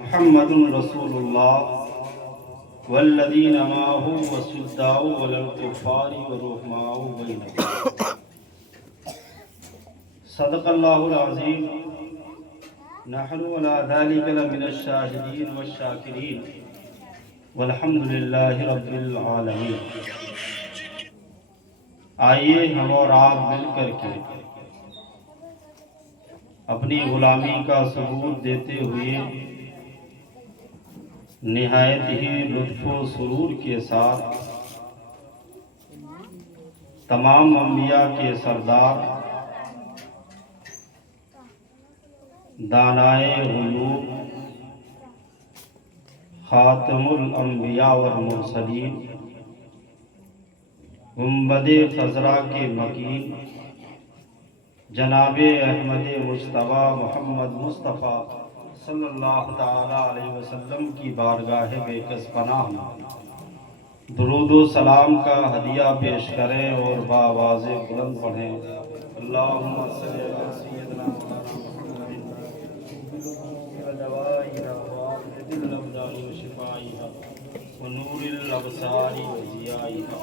محمد رسول اللہ والذین معه وشداء علی الکفار ورحماء بینهم صدق اللہ العظیم نحن علی ذلک لمن الشاہدین والشاکرین والحمد للہ رب العالمین۔ آئیے ہم اور آپ مل کر کے اپنی غلامی کا ثبوت دیتے ہوئے نہایت ہی لطف و سرور کے ساتھ تمام انبیاء کے سردار دانائے غیوب خاتم الانبیاء والمرسلین گنبد خضرا کے مکین جناب احمد مجتبیٰ محمد مصطفیٰ صلی اللہ تعالیٰ علیہ وسلم کی بارگاہ بے کس پناہ میں درود و سلام کا ہدیہ پیش کریں اور بآواز بلند پڑھیں۔ اللہم صلی علی سیدنا محمد ودوائنا وعبد الابدان وشفائها ونور الابصار وضیائها۔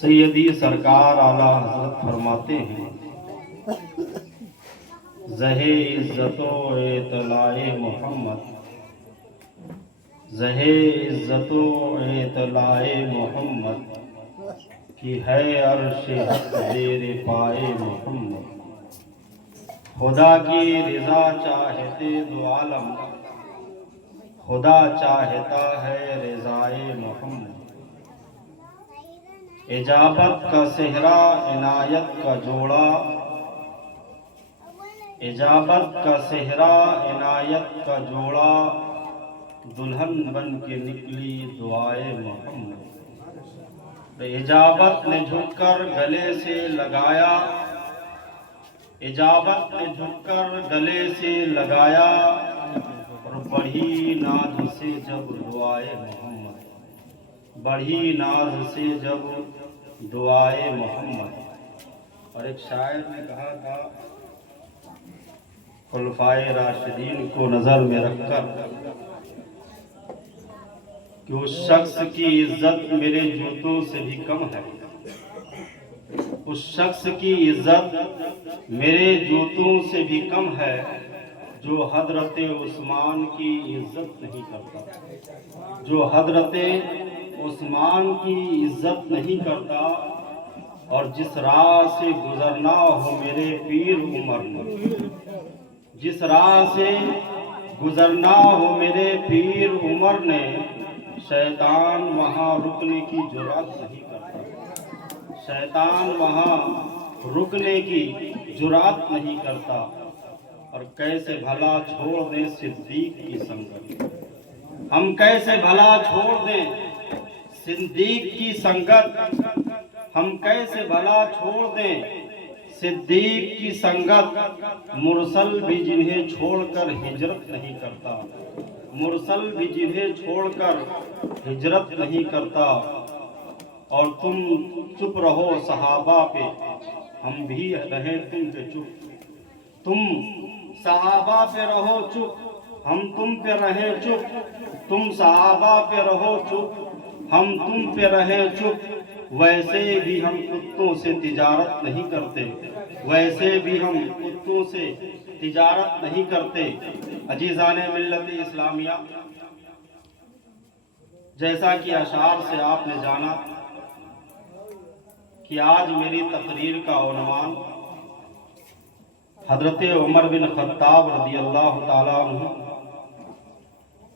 سیدی سرکار اعلیٰ حضرت فرماتے ہیں زہے عزت و اطلاع محمد، زہے عزت و اطلاع محمد کی ہے عرش حق زیر پائے محمد۔ خدا کی رضا چاہتے دو عالم، خدا چاہتا ہے رضائے محمد۔ اجابت کا صحرا عنایت کا جوڑا، اجابت کا صحرا عنایت کا جوڑا، دلہن بن کے نکلی دعائے محمد۔ اجابت نے جھک کر گلے سے لگایا، اجابت نے جھک کر گلے سے لگایا، اور بڑھی ناز سے جب دعائے محمد، بڑھی ناز سے جب دعائے محمد۔ اور ایک شاعر نے کہا تھا خلفائے راشدین کو نظر میں رکھ کر کہ اس شخص کی عزت میرے جوتوں سے بھی کم ہے، اس شخص کی عزت میرے جوتوں سے بھی کم ہے جو حضرت عثمان کی عزت نہیں کرتا، جو حضرت عثمان کی عزت نہیں کرتا۔ اور جس راہ سے گزرنا ہو میرے پیر عمر نے، جس راہ سے گزرنا ہو میرے پیر عمر نے، شیطان وہاں رکنے کی جرات نہیں کرتا، شیطان وہاں رکنے کی جرات نہیں کرتا۔ اور کیسے بھلا چھوڑ دیں صدیق کی سنگت، ہم کیسے بھلا چھوڑ دیں صدیق کی سنگت، ہم کیسے بھلا چھوڑ دیں صدیق کی سنگت۔ مرسل بھی جنہیں چھوڑ کر ہجرت نہیں کرتا، مرسل بھی جنہیں چھوڑ کر ہجرت نہیں کرتا۔ اور تم چپ رہو صحابہ پہ، ہم بھی رہیں تم پہ چپ، تم صحابہ پہ رہو چپ، ہم تم پہ رہیں چپ، تم صحابہ پہ رہو چپ، ہم تم پہ رہیں چپ۔ ویسے بھی ہم کتوں سے تجارت نہیں کرتے، ویسے بھی ہم کتوں سے تجارت نہیں کرتے۔ عزیزان ملت اسلامیہ، جیسا کہ اشعار سے آپ نے جانا کہ آج میری تقریر کا عنوان حضرت عمر بن خطاب رضی اللہ تعالیٰ عنہ،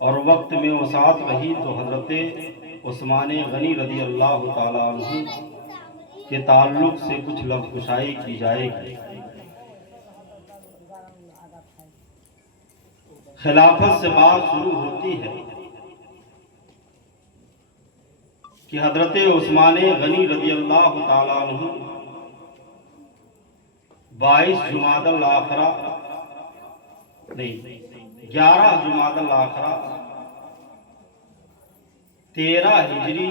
اور وقت میں وسعت رہی تو حضرت عثمان غنی رضی اللہ تعالیٰ عنہ کے تعلق سے کچھ لفظ کشائی کی جائے گی۔ خلافت سے بات شروع ہوتی ہے کہ حضرت عثمان غنی رضی اللہ تعالیٰ عنہ 22 جمادی الاخرہ نہیں 11 جمادی الاخرہ 13 ہجری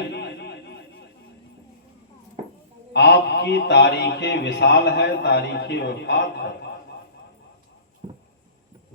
آپ کی تاریخ وصال ہے، تاریخ وفات ہے۔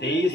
23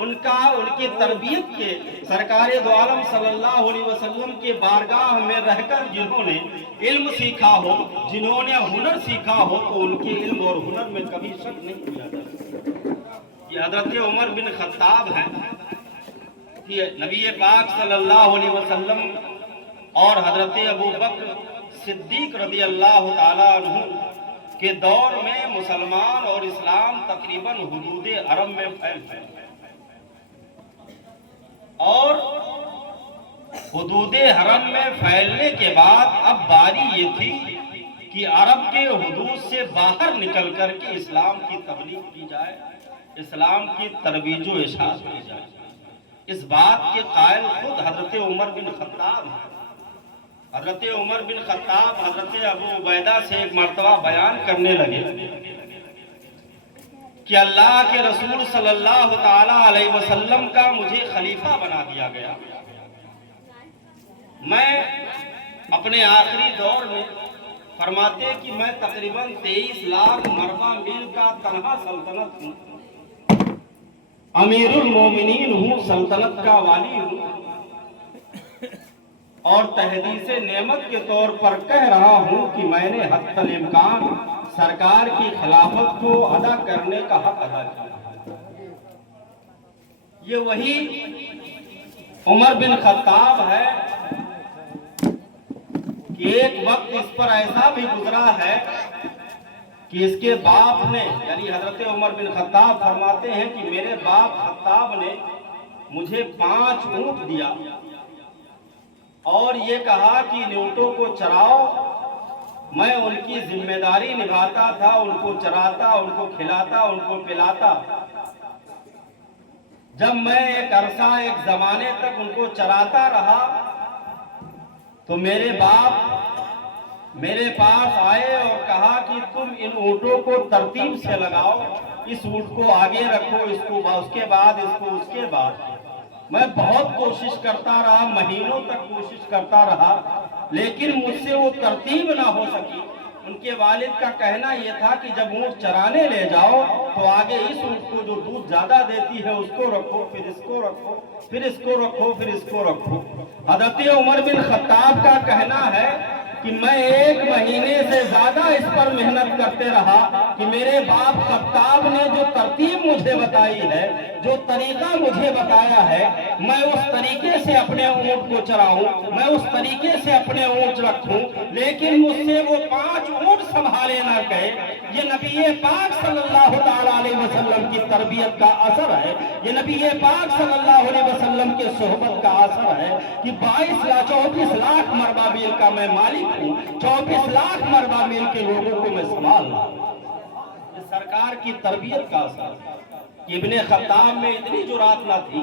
ان کی تربیت کے سرکار دو عالم صلی اللہ علیہ وسلم کے بارگاہ میں رہ کر جنہوں نے علم سیکھا ہو، جنہوں نے ہنر سیکھا ہو، تو ان کے علم اور ہنر میں کبھی شک نہیں کیا جا سکتا۔ یہ حضرت عمر بن خطاب ہیں کہ نبی پاک صلی اللہ علیہ وسلم اور حضرت ابو بکر صدیق رضی اللہ تعالیٰ عنہ کے دور میں مسلمان اور اسلام تقریباً حدود عرب میں پھیل گئے، اور حدود حرم میں پھیلنے کے بعد اب باری یہ تھی کہ عرب کے حدود سے باہر نکل کر کے اسلام کی تبلیغ کی جائے، اسلام کی ترویج و اشاعت کی جائے۔ اس بات کے قائل خود حضرت عمر بن خطاب ہیں۔ حضرت عمر بن خطاب حضرت ابو عبیدہ سے ایک مرتبہ بیان کرنے لگے کہ اللہ کے رسول صلی اللہ تعالیٰ علیہ وسلم کا مجھے خلیفہ بنا دیا گیا، میں اپنے آخری دور میں فرماتے کہ میں تقریباً 23 لاکھ مربع میل کا تنہا سلطنت ہوں، امیر المومنین ہوں، سلطنت کا والی ہوں، اور تحدیث نعمت کے طور پر کہہ رہا ہوں کہ میں نے حتی الامکان سرکار کی خلافت کو ادا کرنے کا حق ادا کیا۔ یہ وہی عمر بن خطاب ہے کہ ایک وقت اس پر ایسا بھی گزرا ہے کہ اس کے باپ نے، یعنی حضرت عمر بن خطاب فرماتے ہیں کہ میرے باپ خطاب نے مجھے 5 اونٹ دیا اور یہ کہا کہ ان اونٹوں کو چراؤ، میں ان کی ذمہ داری نبھاتا تھا، ان کو چراتا، ان کو کھلاتا، ان کو پلاتا۔ جب میں ایک عرصہ، ایک زمانے تک ان کو چراتا رہا تو میرے باپ میرے پاس آئے اور کہا کہ تم ان اونٹوں کو ترتیب سے لگاؤ، اس اونٹ کو آگے رکھو، اس کو اس کے بعد، اس کو اس کے بعد۔ میں بہت کوشش کرتا رہا، مہینوں تک کوشش کرتا رہا، لیکن مجھ سے وہ ترتیب نہ ہو سکی۔ ان کے والد کا کہنا یہ تھا کہ جب اونٹ چرانے لے جاؤ تو آگے اس اونٹ کو جو دودھ زیادہ دیتی ہے اس کو رکھو، پھر اس کو رکھو، پھر اس کو رکھو، پھر اس کو رکھو۔ حضرت عمر بن خطاب کا کہنا ہے کہ میں 1 مہینے سے زیادہ اس پر محنت کرتے رہا کہ میرے باپ خطاب نے جو ترتیب مجھے بتائی ہے، جو طریقہ مجھے بتایا ہے، میں اس طریقے سے اپنے اونٹ کو چراؤں، میں اس طریقے سے اپنے اونٹ رکھوں، لیکن مجھ سے وہ 5 اونٹ سنبھالے نہ گئے۔ یہ نبی پاک صلی اللہ تعالیٰ علیہ وسلم کی تربیت کا اثر ہے، یہ نبی پاک صلی اللہ علیہ وسلم کے صحبت کا اثر ہے کہ 24 لاکھ مربع میل کا میں مالک ہوں، 24 لاکھ مربع میل کے لوگوں کو میں سنبھال رہا ہوں۔ یہ سرکار کی تربیت کا اثر ہے کہ ابن خطاب میں اتنی جرات نہ تھی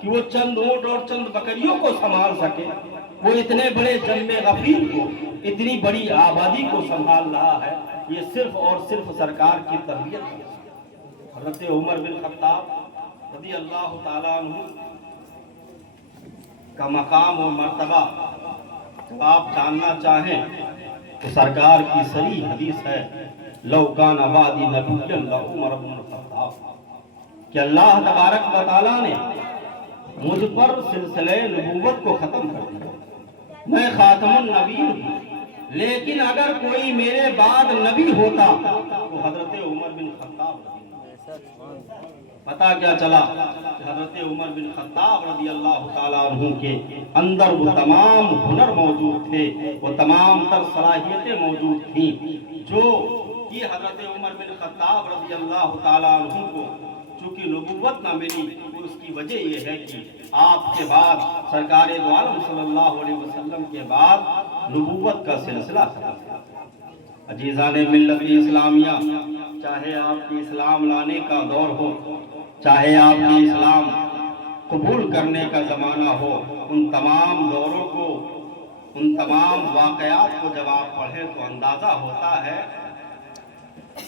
کہ وہ چند اونٹ اور چند بکریوں کو سنبھال سکے، وہ اتنے بڑے جم غفیر کو، اتنی بڑی آبادی کو سنبھال رہا ہے۔ یہ صرف اور صرف سرکار کی تربیت ہے۔ حضرت عمر بن خطاب رضی اللہ تعالیٰ عنہ کا مقام و مرتبہ جب آپ جاننا چاہیں تو سرکار کی صحیح حدیث ہے، لو کان بعدی نبی لعمر بن الخطاب، کہ اللہ تبارک و تعالیٰ نے مجھ پر سلسلہ نبوت کو ختم کر دیا، میں خاتم النبی ہوں، لیکن اگر کوئی میرے بعد نبی ہوتا تو حضرت عمر بن خطاب رضی اللہ۔ پتا کیا چلا کہ حضرت عمر بن خطاب رضی اللہ تعالیٰ عنہ کے اندر وہ تمام ہنر موجود تھے، وہ تمام تر صلاحیتیں موجود تھیں جو کہ حضرت عمر بن خطاب رضی اللہ تعالیٰ عنہ کو چونکہ نبوت نہ ملی، اس کی وجہ یہ ہے کہ آپ کے بعد سرکار دو عالم صلی اللہ علیہ وسلم کے بعد نبوت کا سلسلہ ختم۔ عزیزان ملت اسلامیہ، چاہے آپ کی اسلام لانے کا دور ہو، چاہے آپ کی اسلام قبول کرنے کا زمانہ ہو، ان تمام دوروں کو، ان تمام واقعات کو جب آپ پڑھیں تو اندازہ ہوتا ہے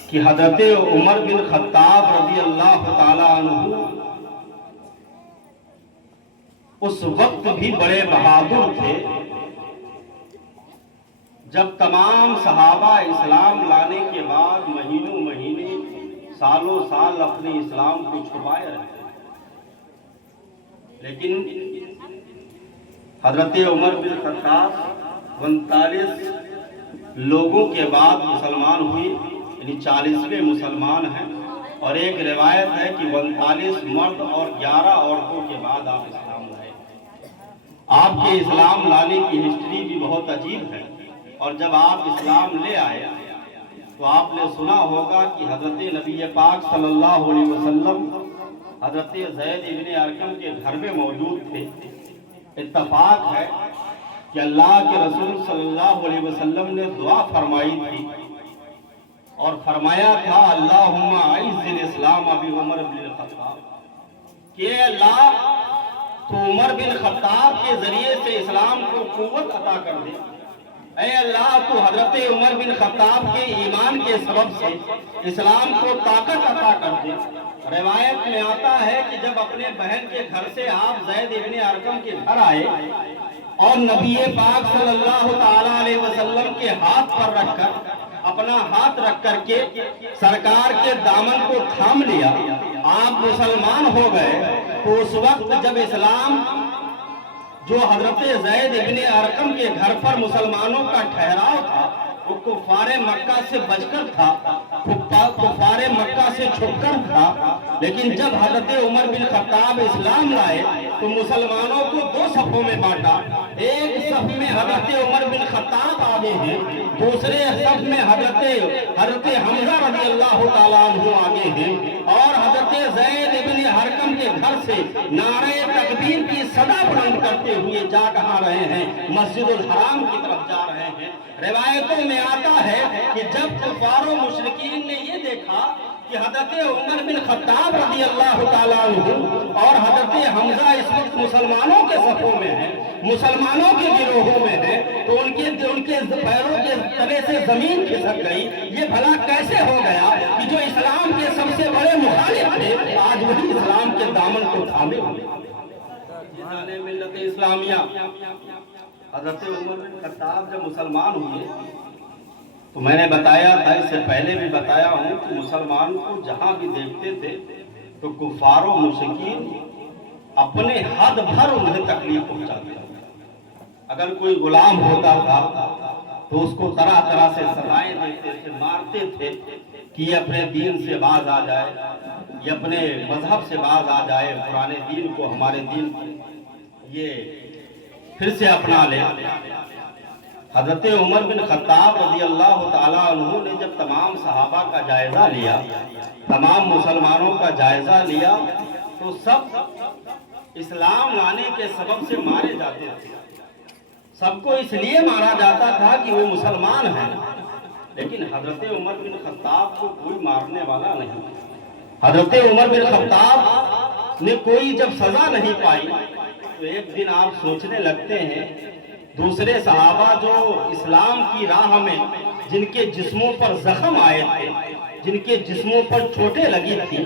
کہ حضرت عمر بن خطاب رضی اللہ تعالیٰ عنہ اس وقت بھی بڑے بہادر تھے جب تمام صحابہ اسلام لانے کے بعد مہینوں مہینے، سالوں سال اپنے اسلام کو چھپائے رہتے، لیکن حضرت عمر بن خطاب 39 لوگوں کے بعد مسلمان ہوئی، یعنی 40ویں مسلمان ہیں، اور ایک روایت ہے کہ 39 مرد اور 11 عورتوں کے بعد آپ اسلام لائے۔ آپ کے اسلام لانے کی ہسٹری بھی بہت عجیب ہے، اور جب آپ اسلام لے آئے تو آپ نے سنا ہوگا کہ حضرت نبی پاک صلی اللہ علیہ وسلم حضرت زید ابن ارقم کے گھر میں موجود تھے۔ اتفاق ہے کہ اللہ کے رسول صلی اللہ علیہ وسلم نے دعا فرمائی تھی اور فرمایا تھا اللہم اعز الاسلام بعمر بن الخطاب، کہ اللہ تو عمر بن خطاب کے ذریعے سے اسلام کو قوت عطا کر دے، اے اللہ تو حضرت عمر بن خطاب کے ایمان کے سبب سے اسلام کو طاقت عطا کر دے۔ روایت میں آتا ہے کہ جب اپنے بہن کے گھر سے آپ زید ابن ارقم کے گھر آئے اور نبی پاک صلی اللہ تعالی علیہ وسلم کے ہاتھ پر رکھ کر اپنا ہاتھ رکھ کر کے سرکار کے دامن کو تھام لیا، آپ مسلمان ہو گئے، تو اس وقت جب اسلام جو حضرت زید ابن ارقم کے گھر پر مسلمانوں کا ٹھہراؤ تھا وہ کفار مکہ سے بچ کر تھا، کفار مکہ سے چھپ کر تھا، لیکن جب حضرت عمر بن خطاب اسلام لائے تو مسلمانوں کو دو صفوں میں بانٹا۔ ایک صف میں حضرت عمر بن خطاب آگے ہیں، دوسرے صف میں حضرت حمزہ رضی اللہ تعالیٰ عنہ آگے ہیں، اور حضرت زید ابن ارقم کے گھر سے نعرہ تکبیر کی صدا بلند کرتے ہوئے جا کہاں رہے ہیں؟ مسجد الحرام کی طرف جا رہے ہیں۔ روایتوں میں آتا ہے کہ جب کفار و مشرکین نے یہ دیکھا کہ حضرت عمر بن خطاب رضی اللہ تعالیٰ عنہ اور حضرت حمزہ اس وقت مسلمانوں کے صفوں میں ہیں، مسلمانوں کے گروہوں میں ہیں، تو ان کے پیروں کے تلے سے زمین کھسک گئی۔ یہ بھلا کیسے ہو گیا کہ جو اسلام کے سب سے بڑے مخالف تھے آج وہی اسلام کے دامن کو تھامے ہوئے؟ ملت اسلامیہ حضرت عمر بن خطاب جب مسلمان ہوئے تو میں نے بتایا تھا، اس سے پہلے بھی بتایا ہوں کہ مسلمان کو جہاں بھی دیکھتے تھے تو کفار و مشرکین اپنے حد بھر انہیں تکلیف پہنچاتے تھے۔ اگر کوئی غلام ہوتا تھا تو اس کو طرح طرح سے سزائیں دیتے تھے، مارتے تھے کہ یہ اپنے دین سے باز آ جائے، یہ اپنے مذہب سے باز آ جائے، پرانے دین کو، ہمارے دین یہ پھر سے اپنا لے۔ حضرت عمر بن خطاب رضی اللہ تعالیٰ عنہ نے جب تمام صحابہ کا جائزہ لیا، تمام مسلمانوں کا جائزہ لیا، تو سب اسلام لانے کے سبب سے مارے جاتے تھے۔ سب کو اس لیے مارا جاتا تھا کہ وہ مسلمان ہیں، لیکن حضرت عمر بن خطاب کو کوئی مارنے والا نہیں۔ حضرت عمر بن خطاب نے کوئی جب سزا نہیں پائی تو ایک دن آپ سوچنے لگتے ہیں دوسرے صحابہ جو اسلام کی راہ میں جن کے جسموں پر زخم آئے تھے، جن کے جسموں پر چوٹیں لگی تھی،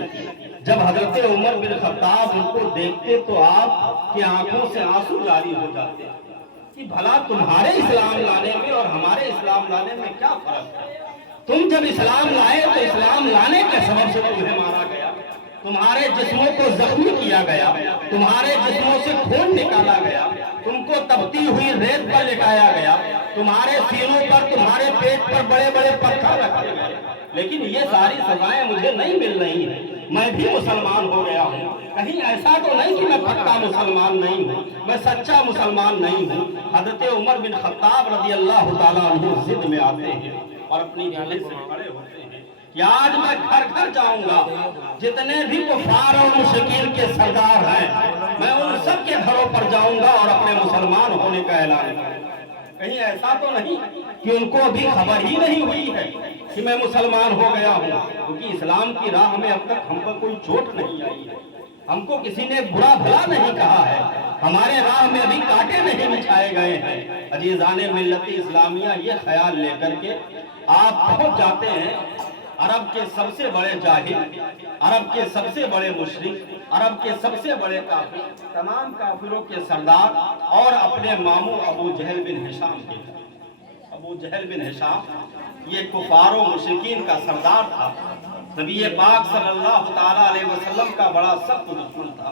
جب حضرت عمر بن خطاب ان کو دیکھتے تو آپ کی آنکھوں سے آنسو جاری ہو جاتے کہ بھلا تمہارے اسلام لانے میں اور ہمارے اسلام لانے میں کیا فرق ہے؟ تم جب اسلام لائے تو اسلام لانے کے سبب سے تمہیں مارا گیا، تمہارے جسموں کو زخمی کیا گیا، تمہارے جسموں سے خون نکالا گیا، تم کو تپتی ہوئی ریت پر لٹایا گیا، تمہارے سینوں پر، تمہارے پیٹ پر بڑے بڑے پتھر رکھے گئے، لیکن یہ ساری سزائیں مجھے نہیں مل رہی ہیں، میں بھی مسلمان ہو گیا ہوں۔ کہیں ایسا تو نہیں کہ میں پکا مسلمان نہیں ہوں، میں سچا مسلمان نہیں ہوں۔ حضرت عمر بن خطاب رضی اللہ تعالیٰ عنہ ضد میں آتے ہیں اور اپنی جھولی سے کھڑے ہوتے ہیں کہ آج میں گھر گھر جاؤں گا، جتنے بھی کفار اور مشرکین کے سردار ہیں میں ان سب کے گھروں پر جاؤں گا اور اپنے مسلمان ہونے کا اعلان کروں گا۔ کہیں ایسا تو نہیں کہ ان کو ابھی خبر ہی نہیں ہوئی ہے کہ میں مسلمان ہو گیا ہوں، کیونکہ اسلام کی راہ میں اب تک ہم پر کوئی چوٹ نہیں آئی ہے، ہم کو کسی نے برا بھلا نہیں کہا ہے، ہمارے راہ میں ابھی کانٹے نہیں بچھائے گئے ہیں۔ عزیزان ملت اسلامیہ، یہ خیال لے کر کے آپ پہنچ جاتے ہیں عرب کے سب سے بڑے جاہل، عرب کے سب سے بڑے مشرک، عرب کے سب سے بڑے کافر، تمام کافروں کے سردار اور اپنے ماموں ابو جہل بن ہشام کے۔ ابو جہل بن ہشام یہ کفار و مشرکین کا سردار تھا، نبی پاک صلی اللہ تعالیٰ علیہ وسلم کا بڑا سخت دشمن تھا،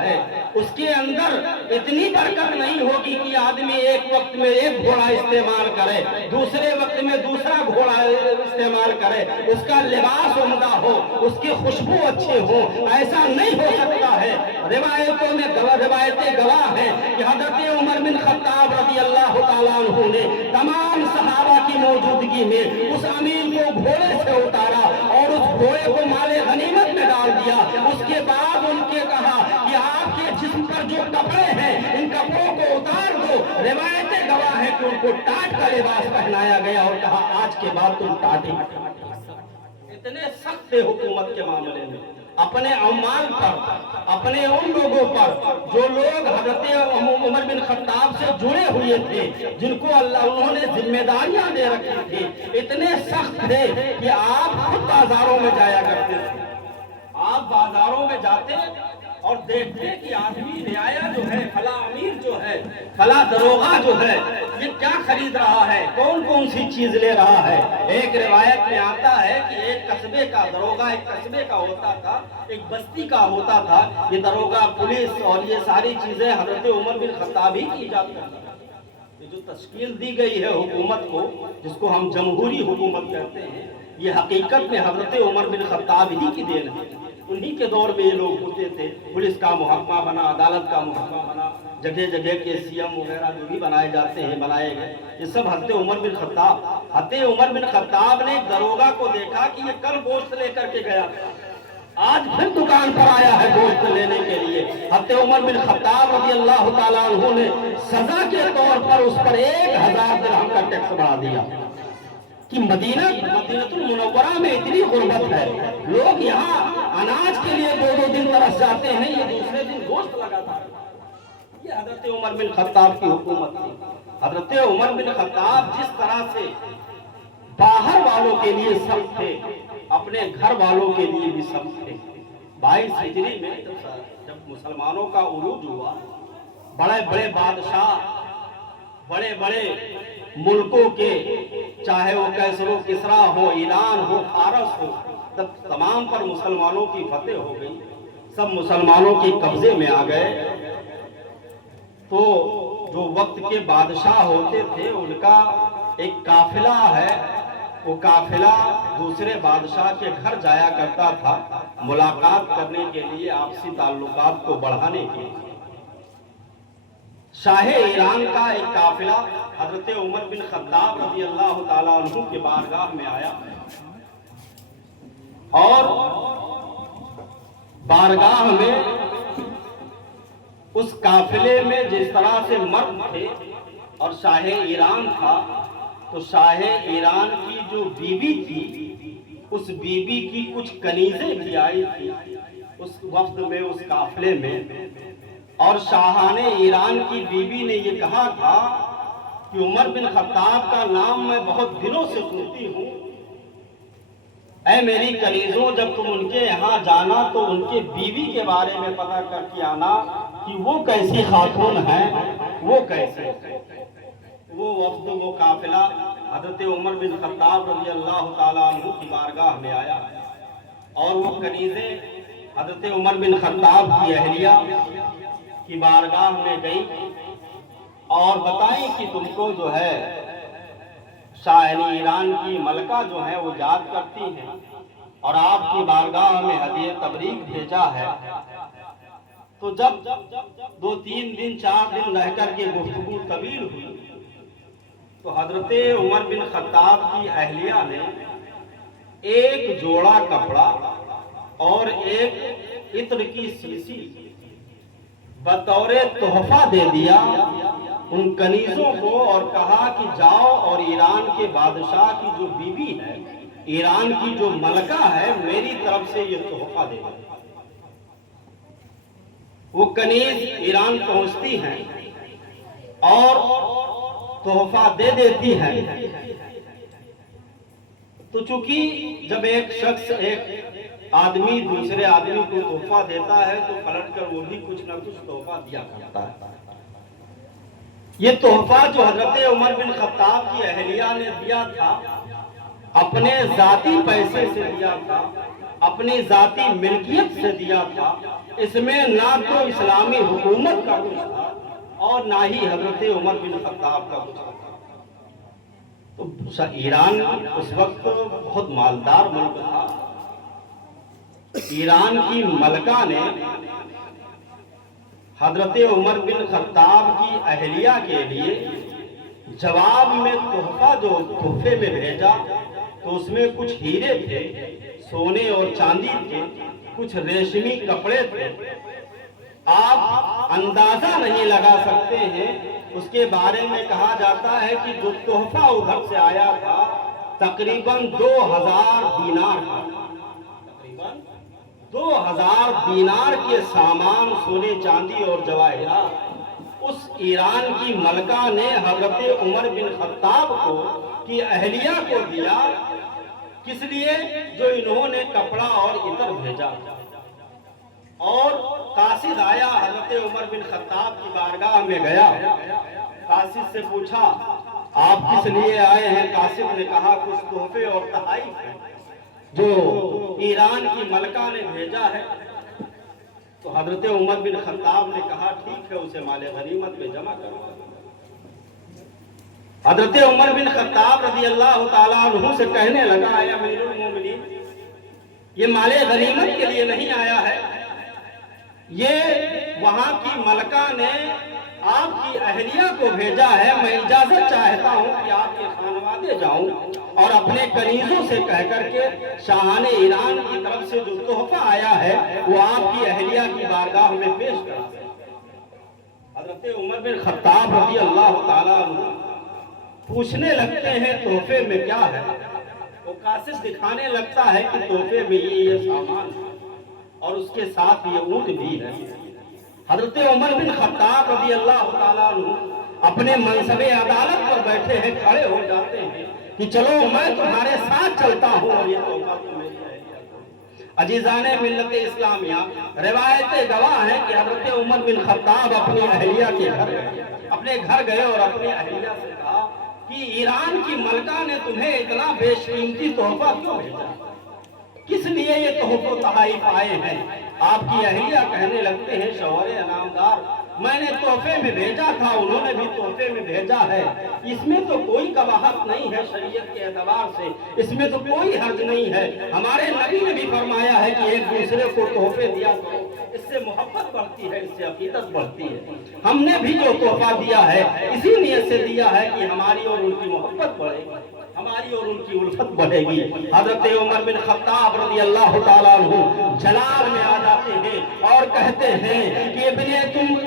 ہے، اس کے اندر اتنی برکت نہیں ہوگی کہ آدمی ایک وقت میں ایک گھوڑا استعمال کرے، دوسرے وقت میں دوسرا گھوڑا استعمال کرے، اس کا لباس عمدہ ہو، اس کی خوشبو اچھے ہو، ایسا نہیں ہو سکتا ہے۔ روایتوں میں روایتیں گواہ ہیں کہ حضرت عمر بن خطاب رضی اللہ تعالیٰ عنہ نے تمام صحابہ کی موجودگی میں اس امیر کو گھوڑے سے اتارا اور اس گھوڑے کو مال غنیمت میں ڈال دیا۔ اس کے بعد ان کے کہا کہ آپ کے جسم پر جو کپڑے ہیں ان کپڑوں کو اتار دو۔ روایتیں گواہ ہیں کہ ان کو ٹاٹ کا لباس پہنایا گیا اور کہا آج کے بعد تم ٹاٹ ہی۔ اتنے سخت تھے حکومت کے معاملے میں، اپنے عمال پر، اپنے ان لوگوں پر جو لوگ حضرت عمر بن خطاب سے جڑے ہوئے تھے، جن کو انہوں نے ذمہ داریاں دے رکھی تھی، اتنے سخت تھے کہ آپ خود بازاروں میں جایا کرتے تھے۔ آپ بازاروں میں جاتے اور دیکھتے کہ آدمی رعایا جو ہے، فلاں امیر جو ہے، فلاں دروغہ جو ہے، یہ کیا خرید رہا ہے، کون کون سی چیز لے رہا ہے۔ ایک روایت میں آتا ہے کہ ایک قصبے کا دروغہ ایک قصبے کا ہوتا تھا، ایک بستی کا ہوتا تھا، یہ دروغہ پولیس اور یہ ساری چیزیں حضرت عمر بن خطاب ہی کی جاتی ہیں۔ یہ جو تشکیل دی گئی ہے حکومت کو، جس کو ہم جمہوری حکومت کہتے ہیں، یہ حقیقت میں حضرت عمر بن خطاب ہی کی دین ہے۔ انہی کے دور میں یہ لوگ ہوتے تھے، پولیس کا محکمہ بنا، عدالت کا محکمہ بنا، جگہ جگہ کے سی ایم وغیرہ جو بھی بنائے جاتے ہیں بنائے گئے، یہ سب حضرت عمر بن خطاب۔ حضرت عمر بن خطاب نے دروغہ کو دیکھا کہ یہ کل گوشت لے کر کے گیا، آج پھر دکان پر آیا ہے گوشت لینے کے لیے۔ حضرت عمر بن خطاب رضی اللہ تعالیٰ عنہ نے سزا کے طور پر اس پر 1000 درہم کا ٹیکس بڑھا دیا کہ مدینہ المنورہ میں اتنی غربت ہے، لوگ یہاں اناج کے لیے 2 دن ترس جاتے ہیں، یہ دوسرے دن گوشت لگاتا ہے۔ یہ حضرت عمر بن خطاب کی حکومت تھی۔ حضرت عمر بن خطاب جس طرح سے باہر والوں کے لیے سخت تھے، اپنے گھر والوں کے لیے بھی سخت تھے۔ 22 ہجری میں جب مسلمانوں کا عروج ہوا، بڑے بڑے بادشاہ، بڑے بڑے ملکوں کے، چاہے وہ کیسر و کسریٰ ہو، ایران ہو، فارس ہو، جب تمام پر مسلمانوں کی فتح ہو گئی، سب مسلمانوں کے قبضے میں آ گئے، تو جو وقت کے بادشاہ ہوتے تھے ان کا ایک قافلہ ہے، وہ قافلہ دوسرے بادشاہ کے گھر جایا کرتا تھا ملاقات کرنے کے لیے، آپسی تعلقات کو بڑھانے کے لیے۔ شاہ ایران کا ایک قافلہ حضرت عمر بن خطاب رضی اللہ تعالیٰ عنہ کے بارگاہ میں آیا اور بارگاہ میں اس قافلے میں جس طرح سے مرد تھے اور شاہ ایران تھا، تو شاہ ایران کی جو بیوی تھی، اس بیوی کی کچھ کنیزیں بھی آئی تھی اس وفد میں، اس قافلے میں، اور شاہان ایران کی بیوی نے یہ کہا تھا کہ عمر بن خطاب کا نام میں بہت دنوں سے سنتی ہوں، اے میری کنیزوں، جب تم ان کے یہاں جانا تو ان کے بیوی کے بارے میں پتہ کر کے آنا کہ وہ کیسی خاتون ہیں، وہ کیسے۔ وہ وفد، وہ قافلہ حضرت عمر بن خطاب رضی اللہ تعالیٰ عنہ کی بارگاہ میں آیا اور وہ کنیزیں حضرت عمر بن خطاب کی اہلیہ کی بارگاہ میں گئی اور بتائیں کہ تم کو جو ہے شاہ ایران کی ملکہ جو ہے وہ یاد کرتی ہیں اور آپ کی بارگاہ میں ہدیہ تبریک بھیجا ہے۔ تو جب 2-3 دن 4 دن رہ کر کے گفتگو طویل ہوئی تو حضرت عمر بن خطاب کی اہلیہ نے ایک جوڑا کپڑا اور ایک عطر کی سیسی بطور تحفہ دے دیا ان کنیزوں کو اور کہا کہ جاؤ اور ایران کے بادشاہ کی جو بیوی ہے، ایران کی جو ملکہ ہے، میری طرف سے یہ تحفہ دے دیا۔ وہ کنیز ایران پہنچتی ہیں اور تحفہ دے دیتی ہیں۔ تو چونکہ جب ایک شخص، ایک آدمی دوسرے آدمی کو تحفہ دیتا ہے تو پلٹ کر وہ بھی کچھ نہ کچھ تحفہ دیا کرتا ہے۔ یہ تحفہ جو حضرت عمر بن خطاب کی اہلیہ نے دیا تھا، اپنے ذاتی پیسے سے دیا تھا، اپنی ذاتی ملکیت سے دیا تھا، اس میں نہ تو اسلامی حکومت کا کچھ تھا اور نہ ہی حضرت عمر بن خطاب کا کچھ تھا۔ تو ایران اس وقت بہت مالدار ملک تھا۔ ایران کی ملکہ نے حضرت عمر بن خطاب کی اہلیہ کے لیے جواب میں تحفہ جو تحفے میں بھیجا تو اس میں کچھ ہیرے تھے، سونے اور چاندی تھے، کچھ ریشمی کپڑے تھے۔ آپ اندازہ نہیں لگا سکتے ہیں، اس کے بارے میں کہا جاتا ہے کہ جو تحفہ ادھر سے آیا تھا تقریباً 2000 دینار تھا، تقریباً 2000 دینار کے سامان، سونے چاندی اور جواہرات اس ایران کی ملکہ نے حضرت عمر بن خطاب کو کی اہلیہ کو دیا۔ کس لیے؟ جو انہوں نے کپڑا اور عطر بھیجا۔ اور قاصد آیا، حضرت عمر بن خطاب کی بارگاہ میں گیا، قاصد سے پوچھا آپ کس لیے آئے ہیں؟ قاصد نے کہا کچھ تحفے اور تحائف ہیں جو ایران کی ملکہ نے بھیجا ہے۔ تو حضرت عمر بن خطاب نے کہا ٹھیک ہے، اسے مال غنیمت میں جمع کرو۔ حضرت عمر بن خطاب رضی اللہ تعالیٰ عنہ سے کہنے لگا اے امیر المومنین، یہ مال غنیمت کے لیے نہیں آیا ہے، یہ وہاں کی ملکہ نے آپ کی اہلیہ کو بھیجا ہے۔ میں اجازت چاہتا ہوں کہ آپ کے خانوادے جاؤں اور اپنے کنیزوں سے کہہ کر کے شاہان ایران کی طرف سے جو تحفہ آیا ہے وہ آپ کی اہلیہ کی بارگاہ میں پیش کرا دیں۔ حضرت عمر بن خطاب رضی اللہ تعالیٰ عنہ پوچھنے لگتے ہیں تحفے میں کیا ہے؟ وہ قاصد دکھانے لگتا ہے کہ تحفے میں یہ سامان اور اس کے ساتھ یہ اونٹ بھی ہے۔ حضرت عمر بن خطاب رضی اللہ تعالیٰ عنہ اپنے منصب عدالت پر بیٹھے ہیں، کھڑے ہو جاتے ہیں کہ چلو میں تمہارے ساتھ چلتا ہوں اور یہ تحفہ تم میری اہلیہ کو۔ عزیزان ملت اسلامیہ، روایتیں گواہ ہیں کہ حضرت عمر بن خطاب اپنی اہلیہ کے اپنے گھر گئے اور اپنی اہلیہ سے کہا کہ ایران کی ملکہ نے تمہیں اتنا بے قیمتی تحفہ کیوں بھیجا؟ کس لیے یہ تحفے و تحائف آئے ہیں؟ آپ کی اہلیہ کہنے لگتے ہیں شوہر انعامدار، میں نے تحفے میں بھیجا تھا، انہوں نے بھی تحفے میں بھیجا ہے، اس میں تو کوئی قباحت نہیں ہے شریعت کے اعتبار سے، اس میں تو کوئی حرج نہیں ہے۔ ہمارے نبی نے بھی فرمایا ہے کہ ایک دوسرے کو تحفے دیا کرو، اس سے محبت بڑھتی ہے، اس سے عقیدت بڑھتی ہے۔ ہم نے بھی جو تحفہ دیا ہے اسی نیت سے دیا ہے کہ ہماری اور ان کی محبت بڑھے گی، ہماری اور ان کی الفت بڑھے گی۔ حضرت عمر بن خطاب رضی اللہ تعالیٰ عنہ جلال میں آ جاتے ہیں اور کہتے ہیں کہ ابن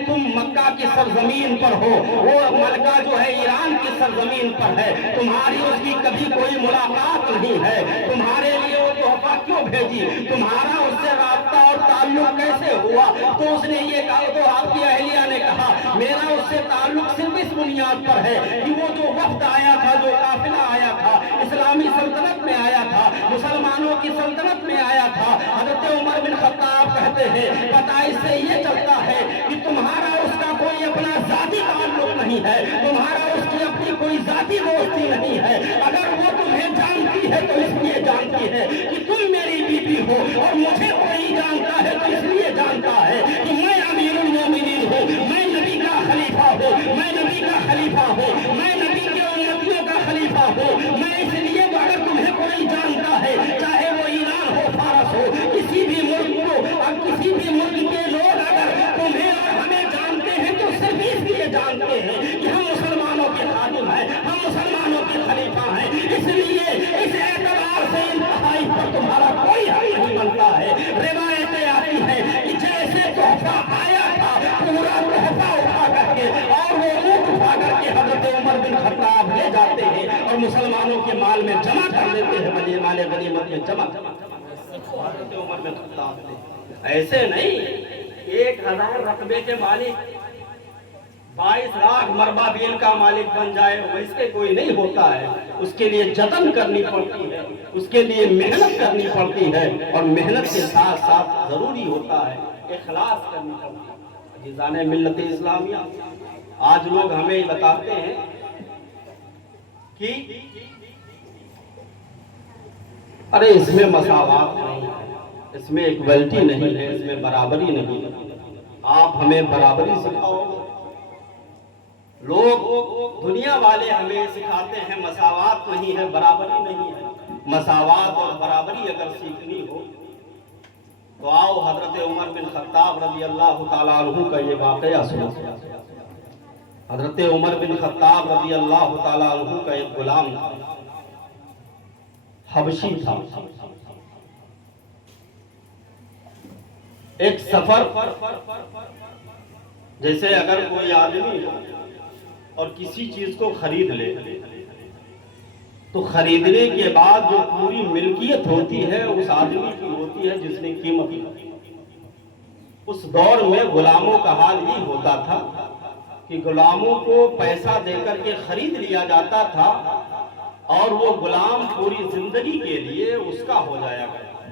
تم مکہ کی سرزمین پر ہو، وہ ملکہ جو ہے ایران کی سرزمین پر ہے، تمہاری اس کی کبھی کوئی ملاقات نہیں ہے، تمہارے لیے وہ تحفہ کیوں بھیجی؟ تمہارا اس سے رابطہ اور تعلق کیسے ہوا؟ تو اس نے یہ کہا، تو آپ کی اہلیہ نے کہا میرا اس سے تعلق صرف اس بنیاد پر ہے کہ وہ جو وفد آیا تھا، جو قافلہ آیا تھا، اسلامی سلطنت میں آیا تھا، مسلمانوں کی سلطنت میں آیا تھا۔ حضرت عمر بن خطاب کہتے ہیں پتہ اس سے یہ چلتا ہے کہ تمہارا اس کا کوئی اپنا ذاتی تعلق نہیں ہے، تمہارا اس کی اپنی کوئی ذاتی دوستی نہیں ہے، اگر وہ تمہیں جانتی ہے تو اس لیے جانتی ہے کہ تم میری بیوی ہو، اور مجھے کوئی جانتا ہے تو اس لیے جانتا ہے کہ میں امیر المومنین ہوں، میں نبی کا خلیفہ ہوں، میں نبی کا خلیفہ ہوں، میں نبی کے امتیوں کا خلیفہ ہوں۔ میں اس لیے اگر تمہیں کوئی جانتا ہے، چاہے وہ ایران ہو، فارس ہو، کسی بھی ملک کو، اور کسی بھی ملک کے لوگ اگر تمہیں اور ہمیں جانتے ہیں تو صرف اس لیے جانتے ہیں کہ ہم مسلمانوں کے خادم ہیں، ہم مسلمانوں کے خلیفہ ہیں۔ اس لیے اس اعتبار سے انتہائی پر تمہارا کوئی حق نہیں بنتا ہے۔ روایتیں آتی ہیں کہ جیسے تحفہ آیا تھا پورا تحفہ اٹھا کر کے اور وہ اونٹ اٹھا کر کے حضرت عمر بن خطاب لے جاتے ہیں اور مسلمانوں کے مال میں جمع کر دیتے ہیں، مال غنیمت میں جمع۔ حضرت عمر بن خطاب نے ایسے نہیں 1000 رقبے کے مالک 22 لاکھ مربع بیل کا مالک بن جائے، ویسے کے کوئی نہیں ہوتا ہے۔ اس کے لیے جتن کرنی پڑتی ہے، اس کے لیے محنت کرنی پڑتی ہے، اور محنت کے ساتھ ساتھ ضروری ہوتا ہے اخلاص کرنی پڑتی ہے۔ عزیزان ملت اسلامیہ، آج لوگ ہمیں بتاتے ہیں کہ ارے اس میں مساوات نہیں ہے، اس میں ایکویلٹی نہیں ہے، اس میں برابری نہیں ہے۔ آپ ہمیں برابری سکھاؤ۔ لوگ دنیا والے ہمیں سکھاتے ہیں مساوات نہیں ہے، برابری نہیں ہے۔ مساوات اور برابری اگر سیکھنی ہو تو آؤ حضرت عمر بن خطاب رضی اللہ تعالیٰ عنہ کا یہ واقعہ سنو۔ حضرت عمر بن خطاب رضی اللہ تعالیٰ عنہ کا ایک غلام تھا، حبشی تھا۔ ایک سفر، جیسے اگر کوئی آدمی اور کسی چیز کو خرید لے تو خریدنے کے بعد جو پوری ملکیت ہوتی ہے اس آدمی کی ہوتی ہے جس نے قیمت کی۔ اس دور میں غلاموں کا حال یہ ہوتا تھا کہ غلاموں کو پیسہ دے کر کے خرید لیا جاتا تھا اور وہ غلام پوری زندگی کے لیے اس کا ہو جایا کرتا،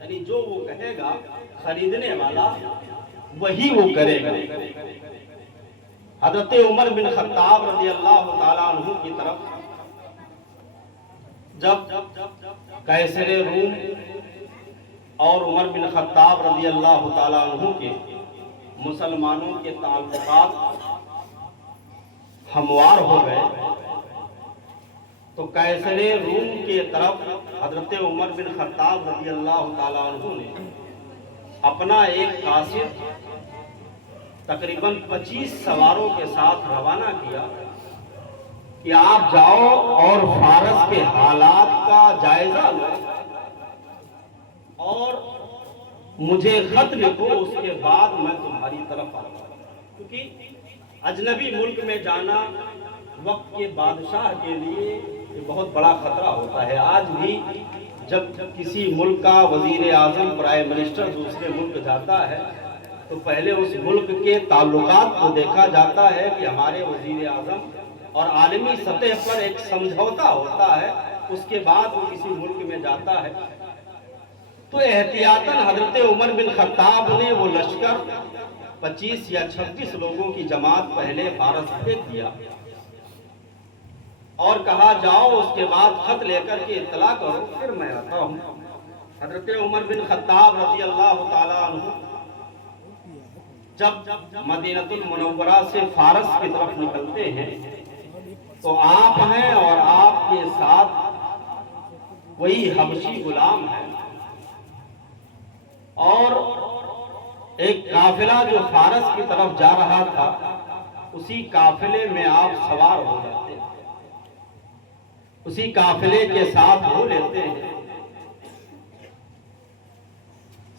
یعنی جو وہ کہے گا خریدنے والا وہی وہ کرے گا۔ حضرت عمر بن خطاب رضی اللہ تعالیٰ عنہ کی طرف جب قیصر روم اور عمر بن خطاب رضی اللہ تعالیٰ عنہ کے مسلمانوں کے تعلقات ہموار ہو گئے تو قیصر روم کے طرف حضرت عمر بن خطاب رضی اللہ تعالیٰ عنہ نے اپنا ایک قاصد تقریباً 25 سواروں کے ساتھ روانہ کیا کہ آپ جاؤ اور فارس کے حالات کا جائزہ لو اور مجھے خط لکھو، اس کے بعد میں تمہاری طرف آؤں گا۔ کیونکہ اجنبی ملک میں جانا وقت کے بادشاہ کے لیے یہ بہت بڑا خطرہ ہوتا ہے۔ آج بھی جب کسی ملک کا وزیر اعظم، پرائم منسٹر دوسرے ملک جاتا ہے تو پہلے اس ملک کے تعلقات کو دیکھا جاتا ہے کہ ہمارے وزیر اعظم اور عالمی سطح پر ایک سمجھوتا ہوتا ہے، اس کے بعد وہ کسی ملک میں جاتا ہے۔ تو احتیاطاً حضرت عمر بن خطاب نے وہ لشکر 25 یا 26 لوگوں کی جماعت پہلے فارس بھیج دیا اور کہا جاؤ اس کے بعد خط لے کر کے اطلاع کرو، پھر میں آتا ہوں۔ حضرت عمر بن خطاب رضی اللہ تعالیٰ عنہ جب مدینہ المنورہ سے فارس کی طرف نکلتے ہیں تو آپ ہیں اور آپ کے ساتھ وہی حبشی غلام ہے اور ایک قافلہ جو فارس کی طرف جا رہا تھا اسی قافلے میں آپ سوار ہو جاتے ہیں، اسی قافلے کے ساتھ ہو لیتے ہیں۔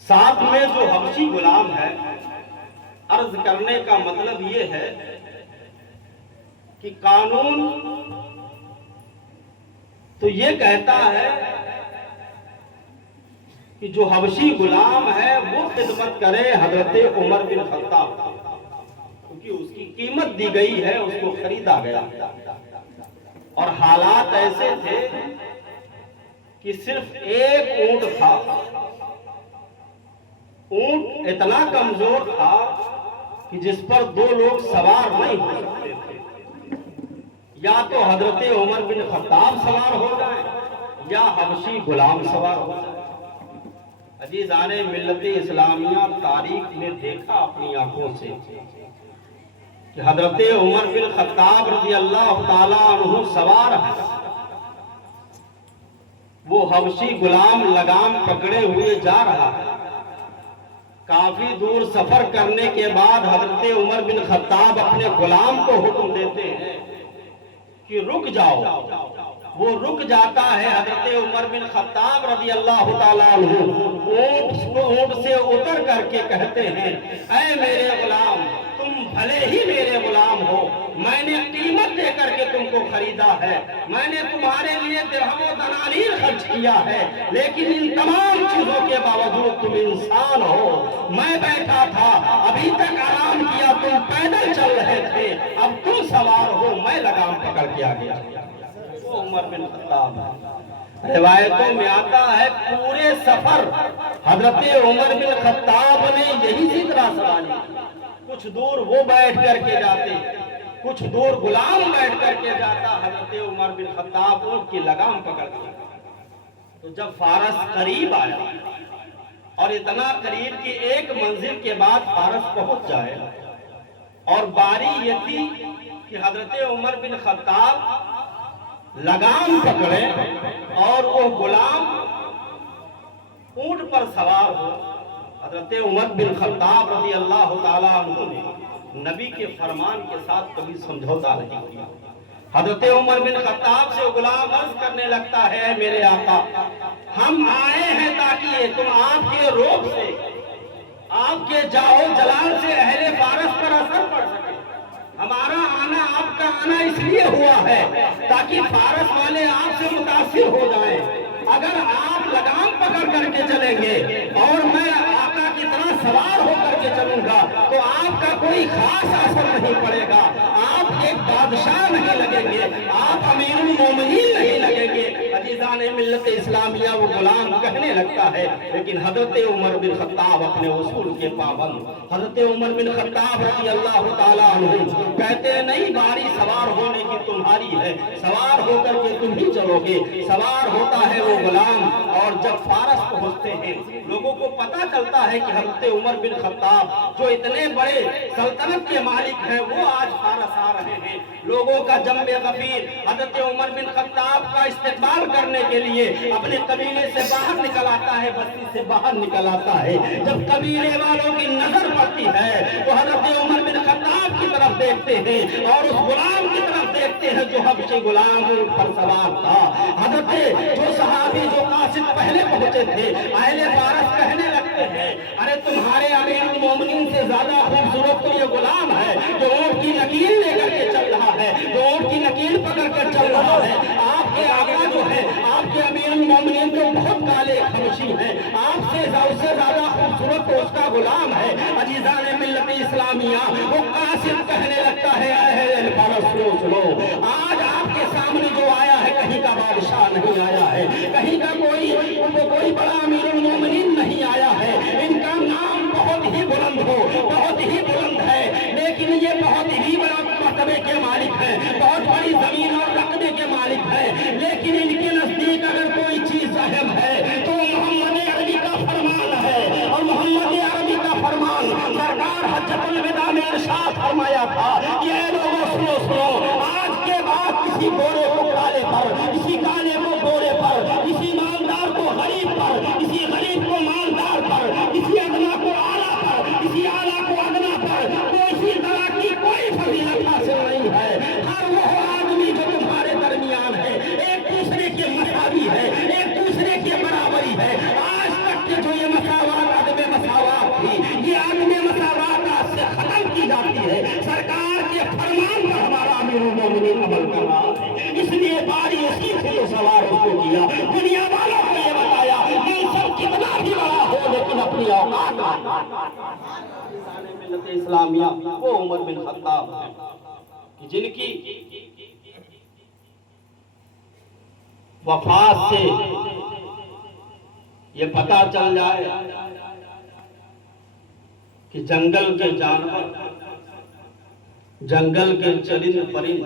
ساتھ میں جو حبشی غلام ہے، عرض کرنے کا مطلب یہ ہے کہ قانون تو یہ کہتا ہے کہ جو حبشی غلام ہے وہ خدمت کرے حضرت عمر بن خطاب، کیونکہ اس کی قیمت دی گئی ہے، اس کو خریدا گیا۔ اور حالات ایسے تھے کہ صرف ایک اونٹ تھا، اونٹ اتنا کمزور تھا کہ جس پر 2 لوگ سوار نہیں ہو سکتے تھے، یا تو حضرت عمر بن خطاب سوار ہو جائیں یا حبشی غلام سوار ہو جائیں۔ عزیزان ملت اسلامیہ، تاریخ میں دیکھا اپنی آنکھوں سے کہ حضرت عمر بن خطاب رضی اللہ تعالیٰ عنہ سوار ہے، وہ حبشی غلام لگام پکڑے ہوئے جا رہا ہے۔ کافی دور سفر کرنے کے بعد حضرت عمر بن خطاب اپنے غلام کو حکم دیتے ہیں کہ رک جاؤ، وہ رک جاتا ہے۔ حضرت عمر بن خطاب رضی اللہ تعالیٰ عنہ اونٹ سے اتر کر کے کہتے ہیں، اے میرے غلام، تم بھلے ہی میرے غلام ہو، میں نے قیمت دے کر کے تم کو خریدا ہے، میں نے تمہارے لیے درہم و دنانیر خرچ کیا ہے، لیکن ان تمام چیزوں کے باوجود تم انسان ہو۔ میں بیٹھا تھا، ابھی تک آرام کیا، تم پیدل چل رہے تھے، اب تم سوار ہو، میں لگام پکڑ کے آ گیا۔ وہ عمر بن خطاب، روایتوں میں آتا ہے پورے سفر حضرت عمر بن خطاب نے یہی ذکر سواری، کچھ دور وہ بیٹھ کر کے جاتے، کچھ دور غلام بیٹھ کر کے جاتا، حضرت عمر بن خطاب اونٹ کی لگام پکڑ کے۔ تو جب فارس قریب آیا، اور اتنا قریب کہ ایک منزل کے بعد فارس پہنچ جائے، اور باری یہ تھی کہ حضرت عمر بن خطاب لگام پکڑے اور وہ غلام اونٹ پر سوار ہو۔ حضرت عمر بن خطاب رضی اللہ تعالیٰ عنہ نے نبی کے فرمان کے ساتھ کبھی سمجھوتا نہیں کیا۔ حضرت عمر بن خطاب سے غلام عرض کرنے لگتا ہے، میرے آقا ہم آئے ہیں تاکہ تم آپ کے روب سے، آپ کے جاؤ جلال سے اہل فارس پر اثر پڑ سکے۔ ہمارا آنا، آپ کا آنا اس لیے ہوا ہے تاکہ فارس والے آپ سے متاثر ہو جائیں۔ اگر آپ لگام پکڑ کر کے چلیں گے اور میں آقا کی طرح سوار ہو کر کے چلوں گا تو آپ کا کوئی خاص اثر نہیں پڑے گا، آپ ایک بادشاہ نہیں لگیں گے، آپ امیر المومنین نہیں لگیں گے۔ عزیزان ملت اسلامیہ وہ غلام کہنے لگتا ہے، لیکن حضرت عمر بن خطاب اپنے اصول کے پابند، حضرت عمر بن خطاب رضی اللہ تعالیٰ عنہ کہتے ہیں نہیں، باری سوار ہونے کی تمہاری ہے، سوار ہو کر کے تم ہی چلو گے۔ سوار ہوتا ہے وہ غلام، اور جب فارس پہنچتے ہیں لوگوں کو پتا چلتا ہے کہ حضرت عمر بن خطاب جو اتنے بڑے سلطنت کے مالک ہیں وہ آج فارس آ رہے ہیں۔ لوگوں کا جنب غفیر حضرت عمر بن خطاب کا استقبال کرنے کے لیے اپنے قبیلے سے باہر نکل آتا ہے، بستی سے باہر نکل آتا ہے۔ جب قبیلے والوں کی نظر پڑتی ہے تو حضرت عمر بن خطاب کی طرف دیکھتے ہیں اور اس غلام کی طرف دیکھتے ہیں جو حبشی غلام پر سوار تھا۔ حضرت جو صحابی جو قاصد پہلے پہنچے تھے، اہل فارس کہنے لگتے ہیں، ارے تمہارے امیر المومنین سے زیادہ خوبصورت تو یہ غلام ہے جو اونٹ کی نکیل لے کر کے چل رہا ہے، جو اونٹ کی نکیل پکڑ کر چل رہا ہے۔ آپ کے آقا جو ہے، آپ کے امیر المومنین تو بہت کالے حبشی ہیں، آپ سے زیادہ خوبصورت تو اس کا غلام ہے۔ عزیزان ملت اسلامیہ وہ قاصد کہنے لگتا ہے، اہل فارس سنو، آج آپ کے سامنے جو آیا ہے کہیں کا بادشاہ نہیں آیا ہے، کہیں کا کوئی بڑا امیر المومنین نہیں آیا ہے، ان کا نام بہت ہی بلند ہو، بہت ہی بلند ہے، لیکن یہ بہت ہی بڑا مرتبے کے مالک ہیں، بہت بڑی زمین اور رقبے کے مالک ہیں، لیکن ان کے نزدیک اگر کوئی چیز اہم ہے تو محمد عربی کا فرمان ہے، اور محمد عربی کا فرمان سرکار حجۃ الوداع میں ارشاد فرمایا تھا کہ اے لوگوں سنو، آج کے بعد کسی گورے کو کالے پر، کسی کالے کو گورے پر، کسی مالدار کو غریب پر، کسی غریب کو مالدار پر، کسی ادنا کو اعلیٰ پر، کسی اعلیٰ کو ادنا پر کسی طرح کی کوئی فضیلت حاصل نہیں ہے۔ ہر وہ آدمی جو تمہارے درمیان ہے ایک دوسرے کے مساوی ہے، ایک دوسرے کے برابری ہے۔ آج تک کے جو یہ مساوات، عدم مساوات تھی، یہ عدم مساوات آج سے ختم کی جاتی ہے۔ سرکار کے فرمان پر ہمارا امیر المومنین عمل کر رہا ہے، اس لیے باری اسی سے تو سوار اس کو کیا، دنیا والوں کو یہ بتایا منصب کتنا بھی بڑا ہو لیکن اپنی اوقات ملت اسلامیہ وہ عمر بن خطاب ہیں جن کی وفات سے یہ پتا چل جائے کہ جنگل کے جانور، جنگل کے چرند پرند،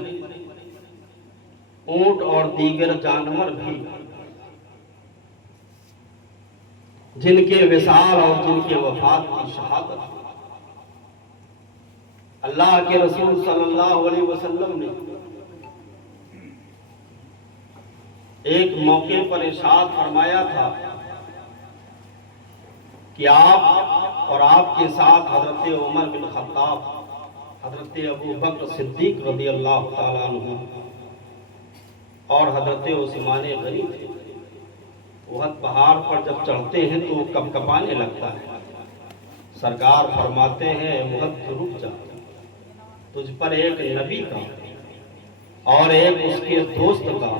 اونٹ اور دیگر جانور بھی جن کے وصال اور جن کے وفات کی شہادت اللہ کے رسول صلی اللہ علیہ وسلم نے ایک موقع پر ارشاد فرمایا تھا کہ آپ اور آپ کے ساتھ حضرت عمر بن خطاب، حضرت ابو بکر صدیق رضی اللہ تعالیٰ عنہ اور حضرت عثمان غنی تھے۔ احد پہاڑ پر جب چڑھتے ہیں تو وہ کپ کپانے لگتا ہے۔ سرکار فرماتے ہیں احد رک جا، تجھ پر ایک نبی کا اور ایک اس کے دوست کا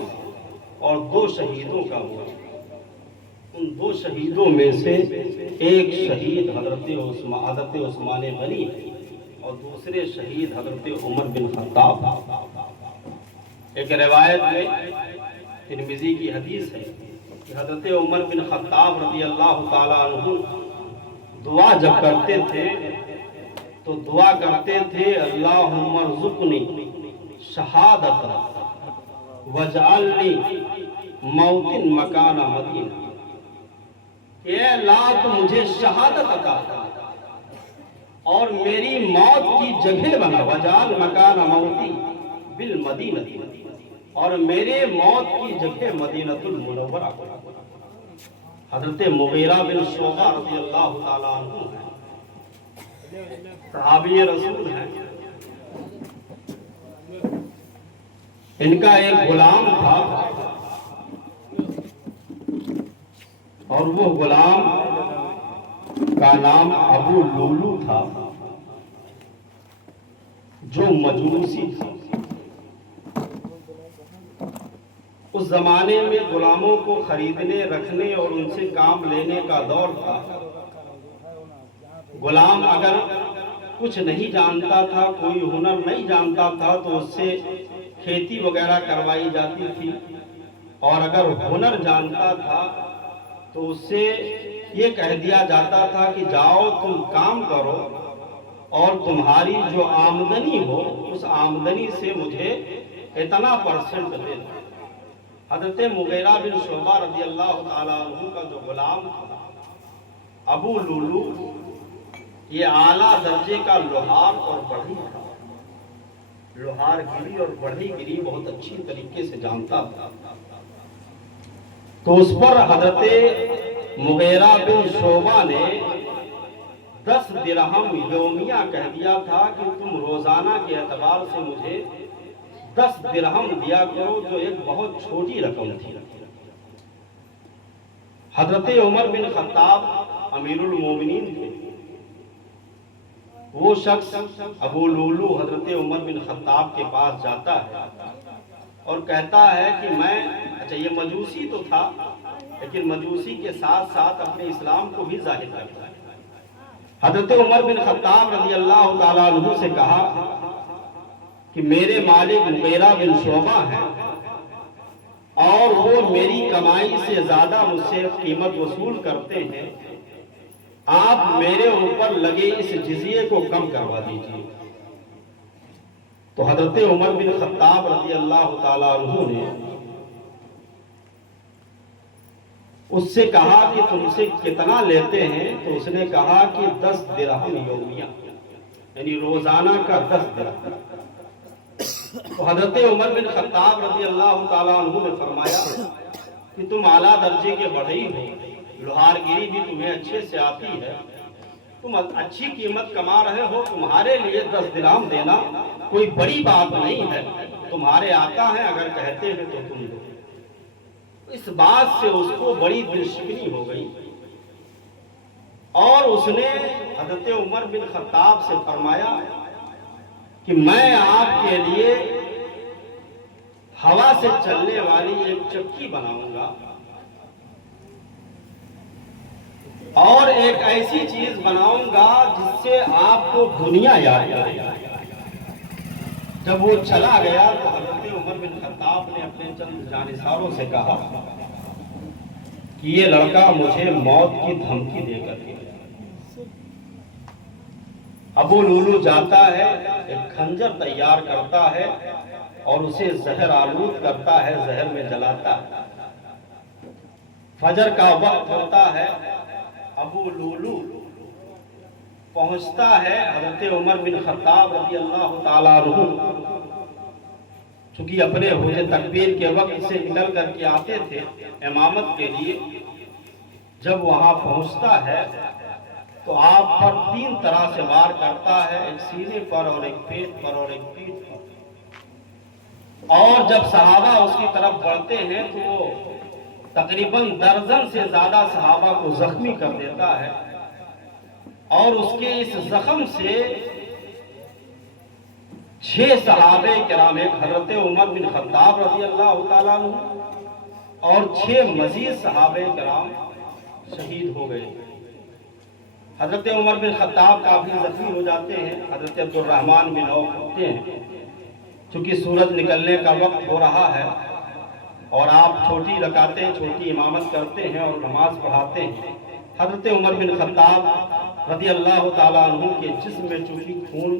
اور 2 شہیدوں کا ہوا۔ ان 2 شہیدوں میں سے ایک شہید حضرت عثمان غنی اور دوسرے شہید حضرت عمر بن خطاب۔ ایک روایت میں ترمذی کی حدیث ہے کہ حضرت عمر بن خطاب رضی اللہ تعالیٰ عنہ دعا جب کرتے تھے تو دعا کرتے تھے اللہم ارزقنی شہادت وجعلنی موطن مکان مدینہ۔ کہ اے اللہ تو مجھے شہادت عطا اور میری موت کی جگہ بنا، وجعل مکان موتی بالمدینہ، اور میرے موت کی جگہ مدینہ المنورہ۔ حضرت مغیرہ بن شعبہ رضی اللہ تعالیٰ عنہ ہیں، صحابی رسول ہیں۔ ان کا ایک غلام تھا اور وہ غلام کا نام ابو لولو تھا، جو مجوسی تھا۔ اس زمانے میں غلاموں کو خریدنے، رکھنے اور ان سے کام لینے کا دور تھا۔ غلام اگر کچھ نہیں جانتا تھا، کوئی ہنر نہیں جانتا تھا، تو اس سے کھیتی وغیرہ کروائی جاتی تھی، اور اگر ہنر جانتا تھا تو اس سے یہ کہہ دیا جاتا تھا کہ جاؤ تم کام کرو اور تمہاری جو آمدنی ہو اس آمدنی سے مجھے اتنا پرسنٹ دے دو۔ حضرت مغیرہ بن شعبہ رضی اللہ تعالیٰ عنہ کا جو غلام تھا ابو لولو، یہ اعلیٰ درجے کا لوہار اور بڑھئی تھا۔ لوہار گری اور بڑھئی گری بہت اچھی طریقے سے جانتا تھا۔ تو اس پر حضرت مغیرہ بن شعبہ نے 10 درہم یومیہ کہہ دیا تھا کہ تم روزانہ کے اعتبار سے مجھے 10 درہم دیا کرو، جو ایک بہت چھوٹی رقم تھی۔ حضرت عمر بن خطاب امیر المومنین تھے۔ وہ شخص ابو لولو حضرت عمر بن خطاب کے پاس جاتا ہے اور کہتا ہے کہ اچھا یہ مجوسی تو تھا، لیکن مجوسی کے ساتھ ساتھ اپنے اسلام کو بھی ظاہر کرتا ہے۔ حضرت عمر بن خطاب رضی اللہ تعالیٰ عنہ سے کہا کہ میرے مالک مغیرہ بن شعبہ ہیں اور وہ میری کمائی سے زیادہ مجھ سے قیمت وصول کرتے ہیں، آپ میرے اوپر لگے اس جزیے کو کم کروا دیجیے۔ تو حضرت عمر بن خطاب رضی اللہ تعالیٰ عنہ نے اس سے کہا کہ تم سے کتنا لیتے ہیں؟ تو اس نے کہا کہ 10 درہم یومیہ، یعنی روزانہ کا 10 درہم۔ تو حضرت عمر بن خطاب رضی اللہ تعالیٰ عنہ نے فرمایا کہ تم اعلیٰ درجے کے بڑھئی ہو، لوہار گیری بھی تمہیں اچھے سے آتی ہے، تم اچھی قیمت کما رہے ہو، تمہارے لیے 10 درہم دینا کوئی بڑی بات نہیں ہے، تمہارے آقا ہیں اگر کہتے ہیں تو تم دو۔ اس بات سے اس کو بڑی دلشکنی ہو گئی اور اس نے حضرت عمر بن خطاب سے فرمایا کہ میں آپ کے لیے ہوا سے چلنے والی ایک چکی بناؤں گا اور ایک ایسی چیز بناؤں گا جس سے آپ کو دنیا یاد آئے گا۔ جب وہ چلا گیا تو حضرت عمر بن خطاب نے اپنے چند جانثاروں سے کہا کہ یہ لڑکا مجھے موت کی دھمکی دے کر گیا۔ ابو لولو جاتا ہے، ایک خنجر تیار کرتا ہے اور اسے زہر آلود کرتا ہے، زہر میں جلاتا ہے۔ فجر کا وقت ہوتا ہے، ابو لولو پہنچتا ہے حضرت عمر بن خطاب رضی اللہ تعالیٰ عنہ، چونکہ اپنے حوض تکبیر کے وقت سے نکل کر کے آتے تھے امامت کے لیے، جب وہاں پہنچتا ہے تو آپ پر 3 طرح سے وار کرتا ہے، ایک سینے پر اور ایک پیٹ پر اور ایک پیٹھ پر۔ اور جب صحابہ اس کی طرف بڑھتے ہیں تو وہ تقریباً درجن سے زیادہ صحابہ کو زخمی کر دیتا ہے، اور اس کے اس زخم سے 6 صحابہ کرام، ایک حضرت عمر بن خطاب رضی اللہ تعالیٰ عنہ اور 6 مزید صحابہ کرام شہید ہو گئے۔ حضرت عمر بن خطاب کافی زخمی ہو جاتے ہیں، حضرت عبد الرحمن بن عوف ہوتے ہیں، چونکہ سورج نکلنے کا وقت ہو رہا ہے اور آپ چھوٹی رکعتیں، چھوٹی امامت کرتے ہیں اور نماز پڑھاتے ہیں۔ حضرت عمر بن خطاب رضی اللہ تعالیٰ عنہ کے جسم میں چونکہ خون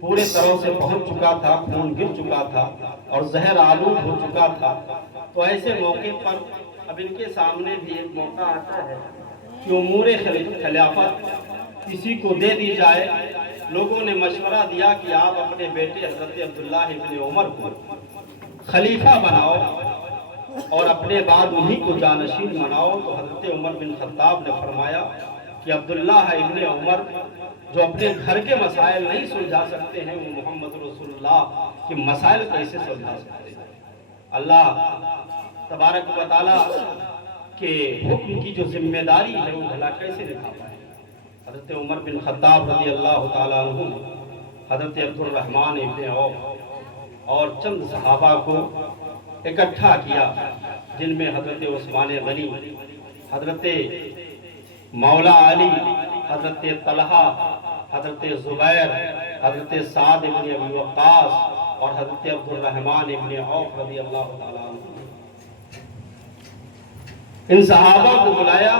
پورے طرح سے پہنچ چکا تھا، خون گر چکا تھا اور زہر آلود ہو چکا تھا، تو ایسے موقع پر اب ان کے سامنے بھی ایک موقع آتا ہے کہ امور خلافت کسی کو دے دی جائے، لوگوں نے مشورہ دیا کہ آپ اپنے بیٹے حضرت عبداللہ ابن عمر کو خلیفہ بناؤ اور اپنے بعد انہی کو جانشین بناؤ۔ تو حضرت عمر بن خطاب نے فرمایا کہ عبداللہ ابن عمر جو اپنے گھر کے مسائل نہیں سلجھا سکتے ہیں، وہ محمد رسول اللہ کے مسائل کیسے سلجھا سکتے ہیں؟ اللہ تبارک و تعالیٰ کے حکم کی جو ذمہ داری ہے وہ بھلا کیسے نبھا پائے؟ حضرت عمر بن خطاب رضی اللہ تعالیٰ عنہ حضرت عبد الرحمن ابن عوف اور چند صحابہ کو اکٹھا کیا، جن میں حضرت عثمان غنی، حضرت مولا علی، حضرت طلحہ، حضرت زبیر، حضرت سعد بن ابی وقاص اور حضرت عبد الرحمن ابن عوف رضی اللہ تعالیٰ عنہ۔ ان صحابہ کو بلایا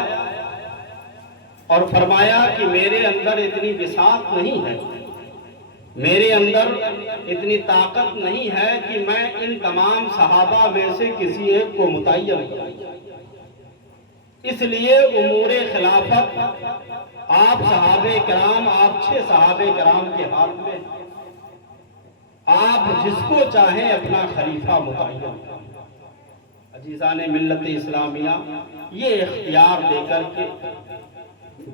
اور فرمایا کہ میرے اندر اتنی وسعت نہیں ہے، میرے اندر اتنی طاقت نہیں ہے کہ میں ان تمام صحابہ میں سے کسی ایک کو متعین کروں، اس لیے امور خلافت آپ صحابہ کرام، آپ 6 صحابہ کرام کے ہاتھ میں، آپ جس کو چاہیں اپنا خلیفہ متعین کریں۔ عزیزان ملت اسلامیہ، یہ اختیار دے کر کے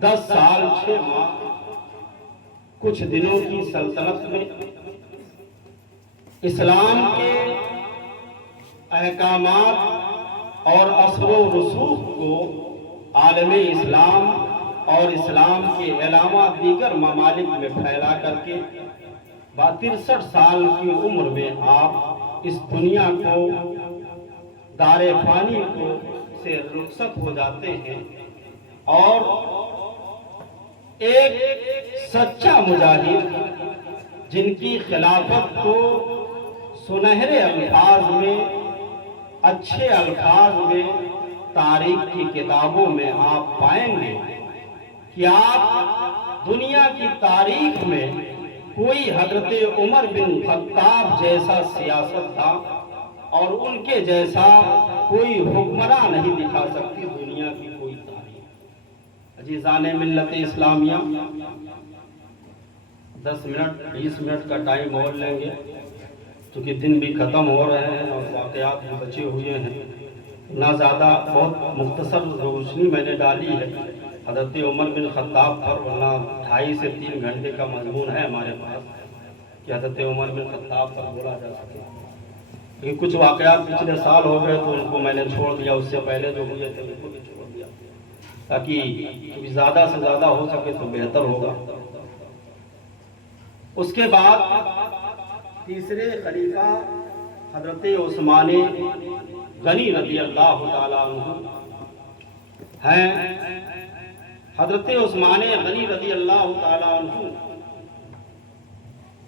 10 سال 6 ماہ کچھ دنوں کی سلطنت میں اسلام کے احکامات اور اثر و رسوخ کو عالم اسلام اور اسلام کے علامہ دیگر ممالک میں پھیلا کر کے 63 سال کی عمر میں آپ اس دنیا کو، دار فانی کو سے رخصت ہو جاتے ہیں، اور ایک سچا مجاہد جن کی خلافت کو سنہرے الفاظ میں، اچھے الفاظ میں تاریخ کی کتابوں میں آپ پائیں گے کہ آپ دنیا کی تاریخ میں کوئی حضرت عمر بن خطاب جیسا سیاست تھا اور ان کے جیسا کوئی حکمراں نہیں دکھا سکتی دنیا کی کوئی تاریخ۔ عزیزان ملت اسلامیہ، 10 منٹ 20 منٹ کا ٹائم اور لیں گے، کیونکہ دن بھی ختم ہو رہے ہیں اور واقعات بھی بچے ہوئے ہیں۔ نہ زیادہ، بہت مختصر روشنی میں نے ڈالی ہے حضرت عمر بن خطاب پر، ورنہ 2.5 سے 3 گھنٹے کا مضمون ہے ہمارے پاس کہ حضرت عمر بن خطاب پر بولا جا سکے، لیکن کچھ واقعات پچھلے سال ہو گئے تو ان کو میں نے چھوڑ دیا، اس سے پہلے جو ہوئے تھے ان کو بھی چھوڑ دیا، تاکہ زیادہ سے زیادہ ہو سکے تو بہتر ہوگا۔ اس کے بعد تیسرے خلیفہ حضرت عثمان غنی رضی اللہ تعالیٰ عنہ ہیں۔ حضرت عثمان غنی رضی اللہ تعالیٰ عنہ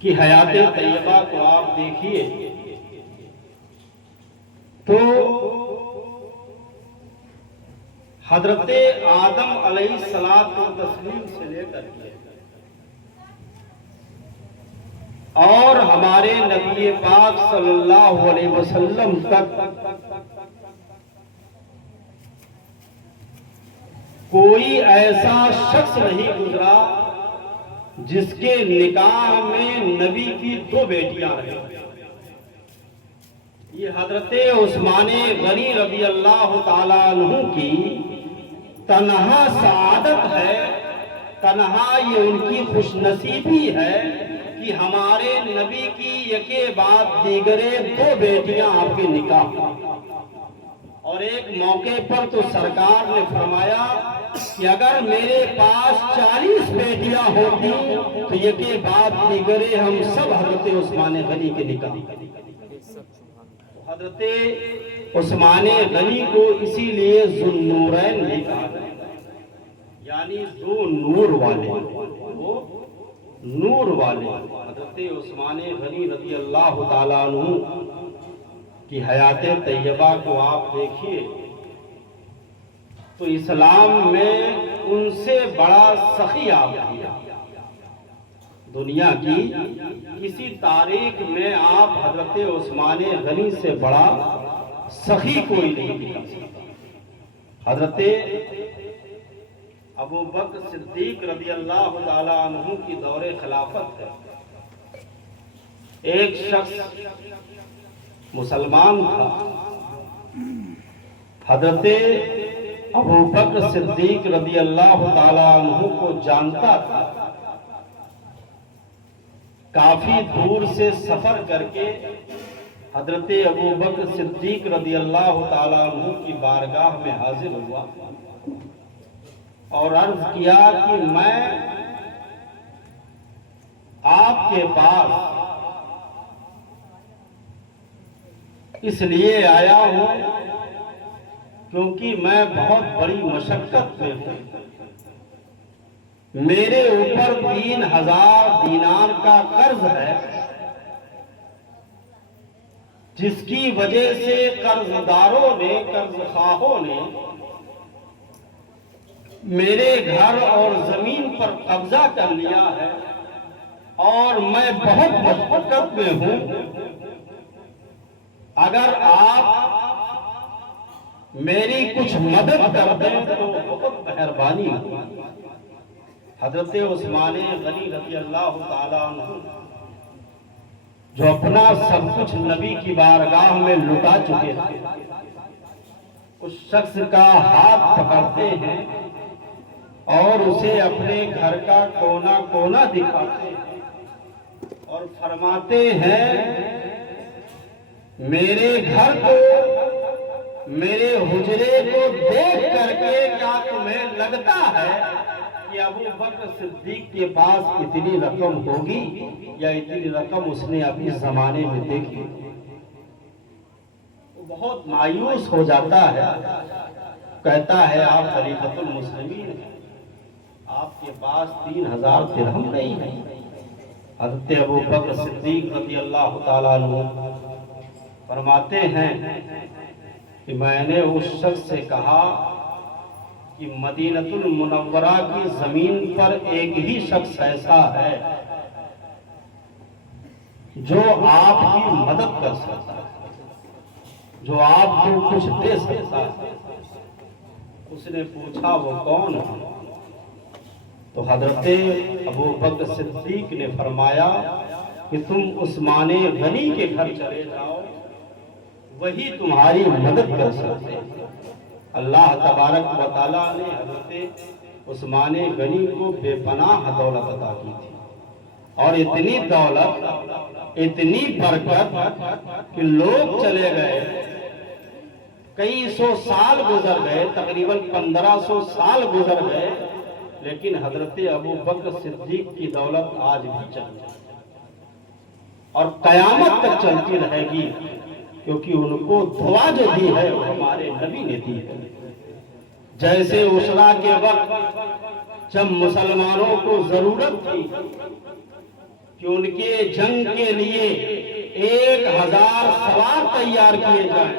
کی حیات طیبہ کو آپ دیکھیے تو حضرت آدم علیہ السلام سے لے کر کے اور ہمارے نبی پاک صلی اللہ علیہ وسلم تک کوئی ایسا شخص نہیں گزرا جس کے نکاح میں نبی کی 2 بیٹیاں ہیں۔ یہ حضرت عثمان غنی رضی اللہ تعالیٰ عنہ کی تنہا سعادت ہے، تنہا یہ ان کی خوش نصیبی ہے کہ ہمارے نبی کی یکے بعد دیگرے 2 بیٹیاں آپ کے نکاح، اور ایک موقع پر تو سرکار نے فرمایا کہ اگر میرے پاس 40 بیٹیاں ہوتی تو یکے بعد دیگرے ہم سب حضرت عثمان غنی کے نکاح۔ حضرت عثمان غنی کو اسی لیے ذو النورین بھی کہا جاتا ہے، یعنی 2 نور والے، وہ نور والے۔ حضرت عثمان غنی رضی اللہ تعالیٰ عنہ کی حیات طیبہ کو آپ دیکھیے تو اسلام میں ان سے بڑا سخی آپ کیا، دنیا کی کسی تاریخ میں آپ حضرت عثمان غنی سے بڑا سخی کوئی نہیں دکھا سکتا۔ حضرت ابو بکر صدیق رضی اللہ تعالیٰ عنہ کی دور خلافت ہے۔ ایک شخص مسلمان تھا، حضرت ابو بکر صدیق رضی اللہ تعالیٰ عنہ کو جانتا تھا، کافی دور سے سفر کر کے حضرت ابو بکر صدیق رضی اللہ تعالیٰ عنہ کی بارگاہ میں حاضر ہوا اور عرض کیا کہ میں آپ کے پاس اس لیے آیا ہوں کیونکہ میں بہت بڑی مشقت میں ہوں، میرے اوپر 3000 دینار کا قرض ہے، جس کی وجہ سے قرض داروں نے، قرض خواہوں نے میرے گھر اور زمین پر قبضہ کر لیا ہے اور میں بہت مشقت میں ہوں۔ اگر آپ میری کچھ مدد کر دیں تو بہت مہربانی ہوگی۔ حضرت عثمان غنی رضی اللہ تعالیٰ عنہ جو اپنا سب کچھ نبی کی بارگاہ میں لٹا چکے تھے، اس شخص کا ہاتھ پکڑتے ہیں اور اسے اپنے گھر کا کونا کونا دکھاتے ہیں اور فرماتے ہیں، میرے گھر کو، میرے حجرے کو دیکھ کر کے کیا تمہیں لگتا ہے کہ ابو بکر صدیق کے پاس اتنی رقم ہوگی یا اتنی رقم اس نے ابھی زمانے میں دیکھی؟ وہ بہت مایوس ہو جاتا ہے، کہتا ہے آپ خلیفۃ المسلمین ہیں، آپ کے پاس 3000 درہم نہیں ہے۔ حضرت ابو بکر صدیق رضی اللہ تعالیٰ عنہ فرماتے ہیں کہ میں نے اس شخص سے کہا کہ مدینہ المنورہ کی زمین پر ایک ہی شخص ایسا ہے جو آپ کی مدد کر سکتا ہے، جو آپ کو کچھ دے سکتا ہے۔ اس نے پوچھا وہ کون ہے؟ تو حضرت ابو بکر صدیق نے فرمایا کہ تم عثمان غنی کے گھر چلے جاؤ، وہی تمہاری مدد کر سکتے ہیں۔ اللہ تبارک و تعالیٰ نے حضرت عثمان غنی کو بے پناہ دولت عطا کی تھی، اور اتنی دولت، اتنی برکت کہ لوگ چلے گئے، کئی سو سال گزر گئے، تقریباً 1500 سال گزر گئے، لیکن حضرت ابو بکر صدیق کی دولت آج بھی چلتی ہے اور قیامت تک چلتی رہے گی، کیونکہ ان کو دعا جو دی ہے وہ ہمارے نبی نے دی ہے۔ جیسے عشرہ کے وقت جب مسلمانوں کو ضرورت تھی کہ ان کے جنگ کے لیے 1000 سوار تیار کیے جائیں،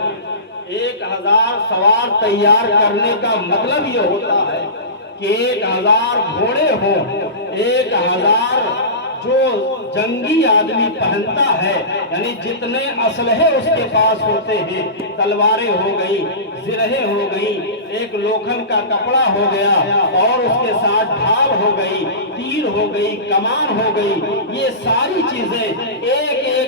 1000 سوار تیار کرنے کا مطلب یہ ہوتا ہے کہ 1000 گھوڑے ہوں، 1000 جو جنگی آدمی پہنتا ہے، یعنی جتنے اسلحے اس کے پاس ہوتے ہیں، تلواریں ہو گئی، زرہیں ہو گئی، ایک لوکھن کا کپڑا ہو گیا اور اس کے ساتھ ڈھال ہو گئی، تیر ہو گئی، کمان ہو گئی، یہ ساری چیزیں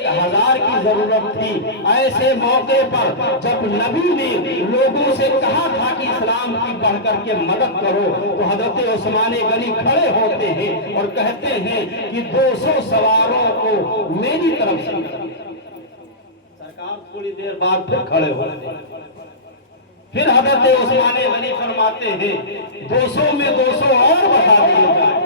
1000 کی ضرورت تھی۔ ایسے موقع پر جب نبی نے لوگوں سے کہا تھا کہ اسلام کی بڑھ کر کے مدد کرو، تو حضرت عثمان غنی کھڑے ہوتے ہیں اور کہتے ہیں کہ 200 سواروں کو میری طرف سے۔ سرکار تھوڑی دیر بعد پھر کھڑے ہوتے ہیں، پھر حضرت عثمان غنی فرماتے ہیں 200 میں 200 اور بڑھا دیے جائیں،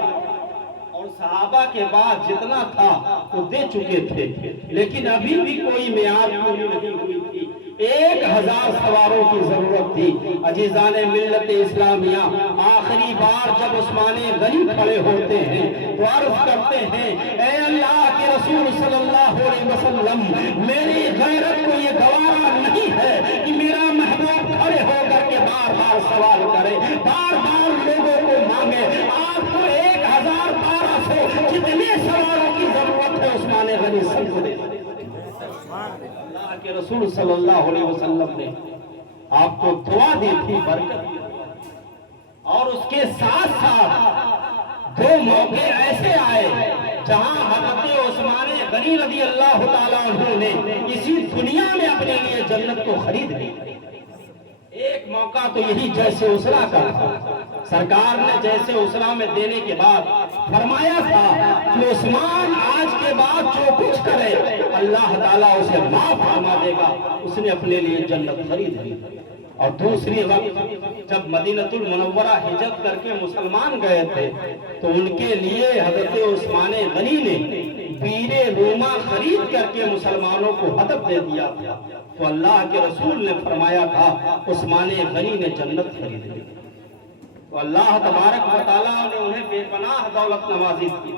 اور صحابہ کے بعد جتنا تھا وہ دے چکے تھے، لیکن ابھی بھی کوئی میعاد پوری نہیں ہوئی تھی، 1000 سواروں کی ضرورت تھی۔ عزیزان ملت اسلامیہ، آخری بار جب عثمان غنی کھڑے ہوتے ہیں تو عرض کرتے ہیں، اے اللہ کے رسول صلی اللہ علیہ وسلم، میری غیرت کو یہ گوارا نہیں ہے کہ میرا محبوب کھڑے ہو کر کے بار بار سوال کرے، بار بار لوگوں کو مانگے۔ آپ کو 1200 جتنے سواروں کی ضرورت ہے عثمان غنی سب کو دے۔ اللہ کے رسول صلی اللہ علیہ وسلم نے آپ کو دعا دی تھی، برکت دی، اور اس کے ساتھ ساتھ دو موقع ایسے آئے جہاں حضرت عثمان غنی رضی اللہ تعالیٰ عنہ نے اسی دنیا میں اپنے لیے جنت کو خرید لی۔ ایک موقع تو یہی جیسے اسرا کا تھا، سرکار نے جیسے اسرا میں دینے کے بعد فرمایا تھا کہ عثمان آج کے بعد جو کچھ کرے اللہ تعالیٰ اسے معاف فرما دے گا، اس نے اپنے لیے جنت خرید لی۔ اور دوسری وقت جب مدینہ المنورہ ہجرت کر کے مسلمان گئے تھے تو ان کے لیے حضرت عثمان غنی نے بیر روما خرید کر کے مسلمانوں کو ہدف دے دیا تھا، تو اللہ کے رسول نے فرمایا تھا عثمان غنی نے جنت خرید لی۔ تو اللہ تبارک و تعالیٰ نے انہیں بے پناہ دولت نوازی کی،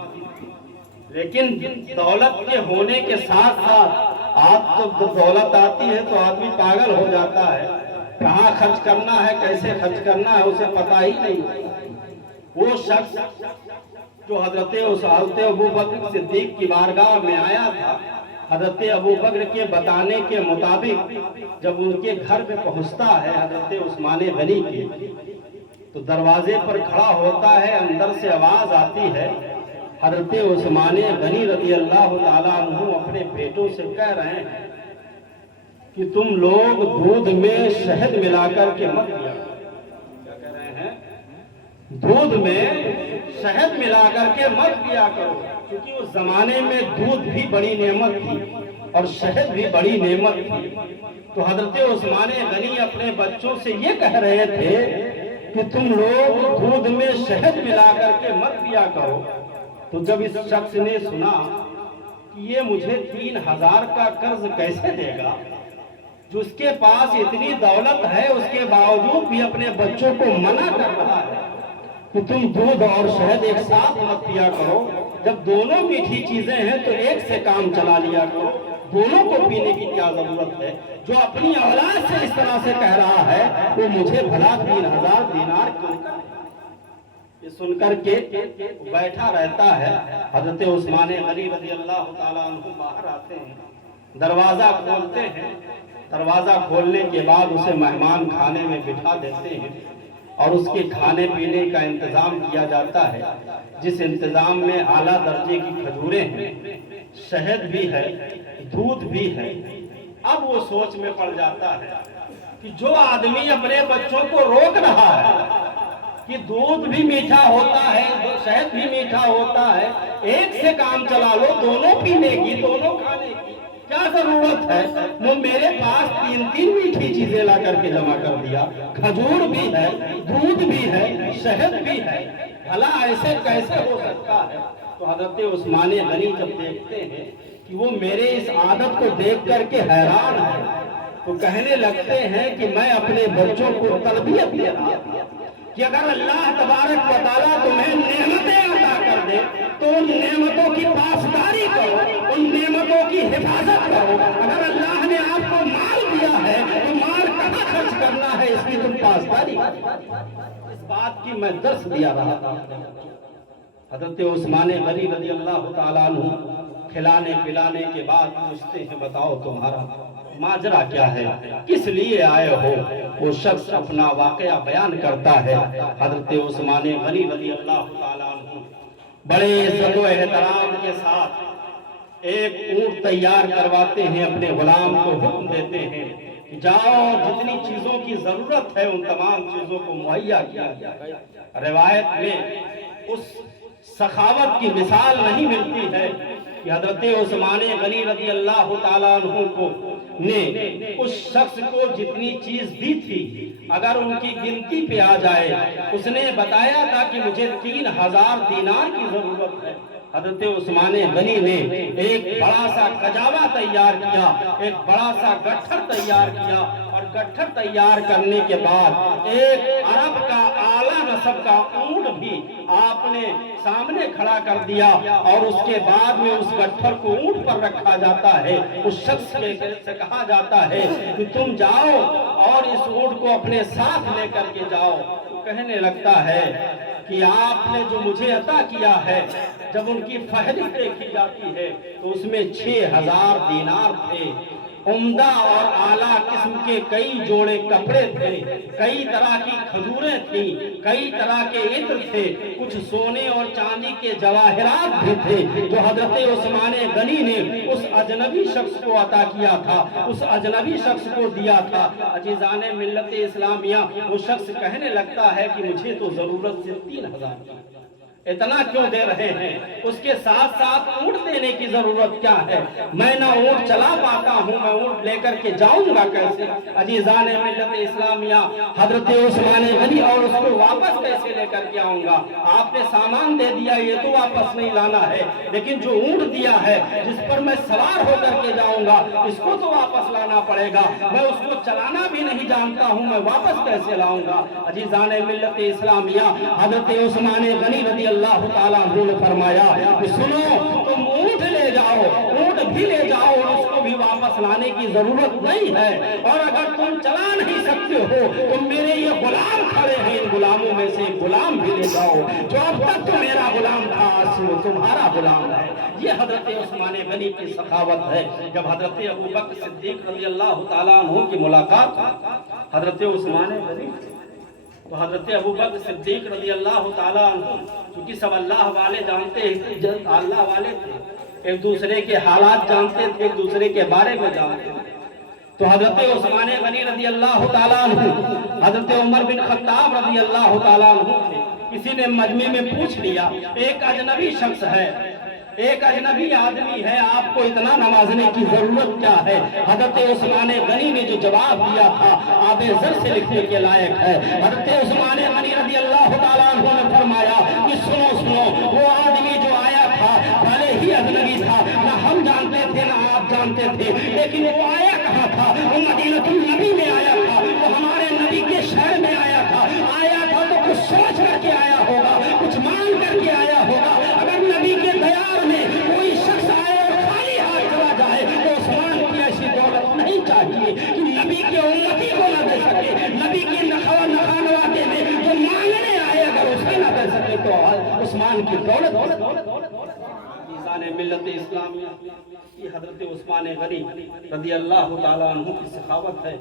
لیکن دولت کے ہونے کے ساتھ ساتھ آپ جب دولت آتی ہے تو آدمی پاگل ہو جاتا ہے، کہاں خرچ کرنا ہے، کیسے خرچ کرنا ہے اسے پتہ ہی نہیں۔ وہ شخص جو حضرت ابو بکر صدیق کی بارگاہ میں آیا تھا، حضرت ابو بکر کے بتانے کے مطابق جب ان کے گھر میں پہنچتا ہے حضرت عثمان غنی کے، تو دروازے پر کھڑا ہوتا ہے، اندر سے آواز آتی ہے، حضرت عثمان غنی رضی اللہ تعالیٰ عنہ اپنے بیٹوں سے کہہ رہے ہیں کہ تم لوگ دودھ میں شہد ملا کر کے مت پیا کرو۔ کیا کہہ رہے ہیں؟ دودھ میں شہد ملا کر کے مت پیا کرو، کیونکہ اس زمانے میں دودھ بھی بڑی نعمت تھی اور شہد بھی بڑی نعمت تھی۔ تو حضرت عثمان غنی اپنے بچوں سے یہ کہہ رہے تھے کہ تم لوگ دودھ میں شہد ملا کر کے مت پیا کرو۔ تو جب اس شخص نے سنا کہ یہ مجھے 3000 کا قرض کیسے دے گا، جو اس کے پاس اتنی دولت ہے اس کے باوجود بھی اپنے بچوں کو منع کر رہا ہے کہ تم دودھ اور شہد ایک ساتھ مت پیا کرو، جب دونوں میٹھی چیزیں ہیں تو ایک سے کام چلا لیا کرو، دونوں کو پینے کی کیا ضرورت ہے؟ جو اپنی اولاد سے اس طرح سے کہہ رہا ہے وہ مجھے بھلا 3000 دینار کیوں کرے؟ یہ سن کر کے بیٹھا رہتا ہے۔ حضرت عثمان غنی رضی اللہ تعالیٰ عنہ باہر آتے ہیں، دروازہ کھولتے ہیں، دروازہ کھولنے کے بعد اسے مہمان کھانے میں بٹھا دیتے ہیں اور اس کے کھانے پینے کا انتظام کیا جاتا ہے، جس انتظام میں اعلیٰ درجے کی کھجوریں ہیں، شہد بھی ہے، دودھ بھی ہے۔ اب وہ سوچ میں پڑ جاتا ہے کہ جو آدمی اپنے بچوں کو روک رہا ہے کہ دودھ بھی میٹھا ہوتا ہے، شہد بھی میٹھا ہوتا ہے، ایک سے کام چلا لو، دونوں پینے کی، دونوں کھانے کی کیا ضرورت ہے؟ وہ میرے پاس 3 میٹھی چیزیں لا کر کے جمع کر دیا، کھجور بھی ہے، دودھ بھی ہے، شہد بھی ہے، بھلا ایسے کیسے ہو سکتا ہے؟ تو حضرت عثمان غنی جب دیکھتے ہیں کہ وہ میرے اس عادت کو دیکھ کر کے حیران ہے تو کہنے لگتے ہیں کہ میں اپنے بچوں کو تربیت دے رہا ہوں کہ اگر اللہ تبارک و تعالیٰ تمہیں نعمتیں عطا کر دے تو ان نعمتوں کی پاسداری کرو، ان نعمتوں کی حفاظت کرو۔ اگر اللہ نے آپ کو مال دیا ہے تو مال کہاں خرچ کرنا ہے اس کی تم پاسداری کرو۔ اس بات کی میں درس دیا رہا تھا۔ حضرت عثمان غنی رضی اللہ تعالیٰ عنہ کھلانے پلانے کے بعد پوچھتے ہیں بتاؤ تمہارا ماجرا کیا ہے، کس لیے آئے ہو؟ وہ شخص اپنا واقعہ بیان کرتا ہے۔ حضرت عثمان غنی رضی اللہ تعالیٰ عنہ بڑے عزت و احترام کے ساتھ ایک اونٹ تیار کرواتے ہیں، اپنے غلام کو حکم دیتے ہیں کہ جاؤ جتنی چیزوں کی ضرورت ہے ان تمام چیزوں کو مہیا کیا جائے۔ روایت میں اس سخاوت کی مثال نہیں ملتی ہے کہ حضرت عثمان غنی رضی اللہ تعالیٰ عنہ کو نے اس شخص کو جتنی چیز دی تھی اگر ان کی گنتی پہ آ جائے، اس نے بتایا تھا کہ مجھے 3000 دینار کی ضرورت ہے۔ حضرت عثمان غنی نے ایک بڑا سا کجاوا تیار کیا، ایک بڑا سا گٹھر تیار کیا، اور گٹھر تیار کرنے کے بعد ایک عرب کا اعلیٰ نسب کا اونٹ بھی آپ نے سامنے کھڑا کر دیا، اور اس کے بعد میں اس گٹھر کو اونٹ پر رکھا جاتا ہے۔ اس شخص سے کہا جاتا ہے کہ تم جاؤ اور اس اونٹ کو اپنے ساتھ لے کر کے جاؤ۔ تو کہنے لگتا ہے کہ آپ نے جو مجھے عطا کیا ہے، جب ان کی فہرست دیکھی جاتی ہے تو اس میں 6000 دینار تھے، عمدہ اور اعلیٰ قسم کے کئی جوڑے کپڑے تھے، کئی طرح کی کھجوریں تھیں، کئی طرح کے عطر تھے، کچھ سونے اور چاندی کے جواہرات بھی تھے جو حضرت عثمان غنی نے اس اجنبی شخص کو عطا کیا تھا، اس اجنبی شخص کو دیا تھا۔ عزیزان ملت اسلامیہ، وہ شخص کہنے لگتا ہے کہ مجھے تو ضرورت صرف 3000 کی، اتنا کیوں دے رہے ہیں؟ اس کے ساتھ ساتھ اونٹ دینے کی ضرورت کیا ہے؟ میں نہ اونٹ چلا پاتا ہوں، میں اونٹ لے کر کے جاؤں گا کیسے؟ عزیزان ملت اسلامیہ، حضرت عثمان غنی اور اس کو واپس کیسے لے کر کے آؤں گا؟ آپ نے سامان دے دیا، یہ تو واپس نہیں لانا ہے، لیکن جو اونٹ دیا ہے جس پر میں سوار ہو کر کے جاؤں گا، اس کو تو واپس لانا پڑے گا۔ میں اس کو چلانا بھی نہیں جانتا ہوں، میں واپس کیسے لاؤں گا؟ عزیزان ملت اسلامیہ، حضرت عثمان غنی رضی اللہ تعالیٰ عنہ نے فرمایا کہ سنو، تم اونٹ لے جاؤ، اونٹ بھی لے جاؤ، اور اس کو بھی واپس لانے کی ضرورت نہیں ہے، اور اگر تم چلا نہیں سکتے ہو تو میرے یہ غلام کھڑے ہیں، ان غلاموں میں سے ایک غلام بھی لے جاؤ، جو اب تک تو میرا غلام تھا آج وہ تمہارا غلام ہے۔ یہ حضرت عثمان غنی کی سخاوت ہے۔ جب حضرت ابوبکر صدیق رضی اللہ تعالیٰ عنہ کی ملاقات حضرت عثمان غنی، تو حضرت ابوبکر صدیق رضی اللہ تعالیٰ عنہ، کیونکہ سب اللہ والے جانتے ہیں، اللہ والے تھے، ایک دوسرے کے حالات جانتے تھے، ایک دوسرے کے بارے میں جانتے تھے، تو حضرت عثمان غنی رضی اللہ تعالیٰ عنہ حضرت عمر بن خطاب رضی اللہ تعالیٰ عنہ تھے۔ کسی نے مجمع میں پوچھ لیا، ایک اجنبی شخص ہے، ایک اجنبی آدمی ہے، آپ کو اتنا نوازنے کی ضرورت کیا ہے؟ حضرت عثمان غنی نے جو جواب دیا تھا آب زر سے لکھنے کے لائق ہے۔ حضرت عثمان غنی رضی اللہ تعالیٰ عنہ نے فرمایا کہ سنو سنو، وہ آدمی جو آیا تھا بھلے ہی اجنبی تھا، نہ ہم جانتے تھے نہ آپ جانتے تھے، لیکن وہ آیا کہاں تھا؟ وہ مدینہ النبی میں آیا تھا، وہ ہمارے نبی کے شہر میں آیا تھا تو کچھ سوچ کر کے آیا ہوگا، کچھ مان کر کے آیا ہوگا۔ اگر نبی کے دیار میں کوئی شخص آئے اور خالی ہاتھ چلا جائے تو عثمان کی ایسی دولت نہیں چاہیے کہ نبی کے امتی کو نہ دے سکے، نبی کی نخانواتے میں جو مانگنے آئے اگر اسے نہ دے سکے تو عثمان کی دولت ملت اسلامیہ، یہ حضرت عثمان غنی رضی اللہ تعالیٰ عنہ کی سخاوت ہے۔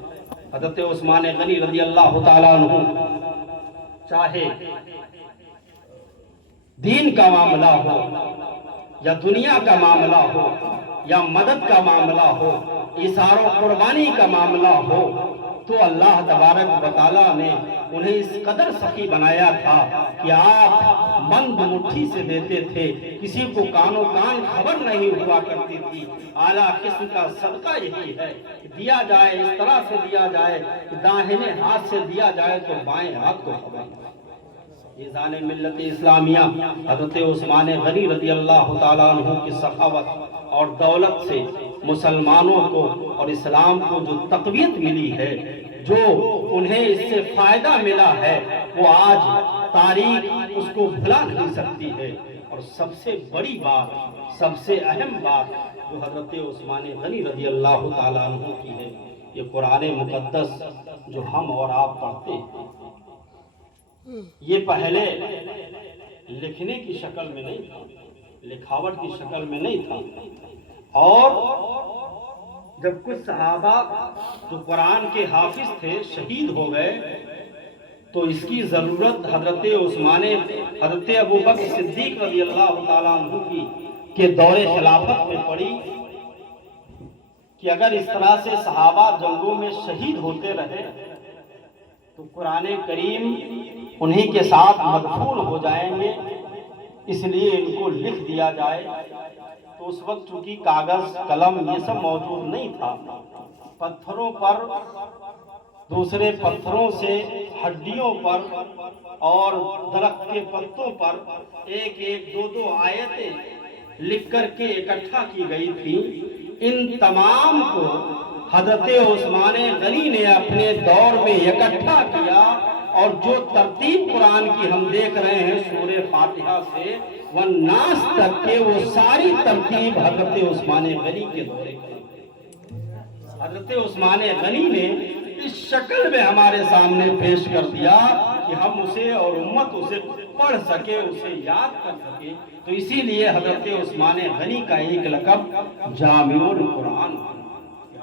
حضرت عثمان غنی رضی اللہ تعالیٰ عنہ چاہے دین کا معاملہ ہو یا دنیا کا معاملہ ہو یا مدد کا معاملہ ہو، ایثار و قربانی کا معاملہ ہو، تو اللہ تبارک و تعالیٰ نے انہیں اس قدر سخی بنایا تھا کہ آپ بند مٹھی سے دیتے تھے، کسی کو کانوں کان خبر نہیں ہوا کرتی تھی۔ اعلیٰ قسم کا صدقہ یہی ہے کہ دیا جائے، اس طرح سے دیا جائے کہ داہنے ہاتھ سے دیا جائے تو بائیں ہاتھ کو خبر۔ عزیزان ملت اسلامیہ، حضرت عثمان غنی رضی اللہ تعالیٰ عنہ کی سخاوت اور دولت سے مسلمانوں کو اور اسلام کو جو تقویت ملی ہے، جو انہیں اس سے فائدہ ملا ہے، وہ آج تاریخ اس کو بھلا نہیں سکتی ہے۔ اور سب سے بڑی بات، سب سے اہم بات جو حضرت عثمان غنی رضی اللہ تعالیٰ عنہ کی ہے، یہ قرآن مقدس جو ہم اور آپ پڑھتے ہیں، یہ پہلے لکھنے کی شکل میں نہیں تھا، لکھاوٹ کی شکل میں نہیں تھا، اور جب کچھ صحابہ جو قرآن کے حافظ تھے شہید ہو گئے تو اس کی ضرورت حضرت ابوبکر صدیق رضی اللہ تعالیٰ عنہ کے دور خلافت میں پڑی کہ اگر اس طرح سے صحابہ جنگوں میں شہید ہوتے رہے تو قرآن کریم انہی کے ساتھ مدفون ہو جائیں گے، اس لیے ان کو لکھ دیا جائے۔ تو اس وقت چونکہ کاغذ قلم یہ سب موجود نہیں تھا، پتھروں پر، دوسرے پتھروں سے، ہڈیوں پر اور درخت کے پتوں پر ایک ایک دو دو آیتیں لکھ کر کے اکٹھا کی گئی تھی۔ ان تمام کو حضرت عثمان غنی نے اپنے دور میں اکٹھا کیا، اور جو ترتیب قرآن کی ہم دیکھ رہے ہیں سورہ فاتحہ سے والناس تک کے، وہ ساری ترتیب حضرت عثمان غنی کے دورے کی۔ حضرت عثمان غنی نے اس شکل میں ہمارے سامنے پیش کر دیا کہ ہم اسے اور امت اسے پڑھ سکے، اسے یاد کر سکے۔ تو اسی لیے حضرت عثمان غنی کا ایک لقب جامع القرآن،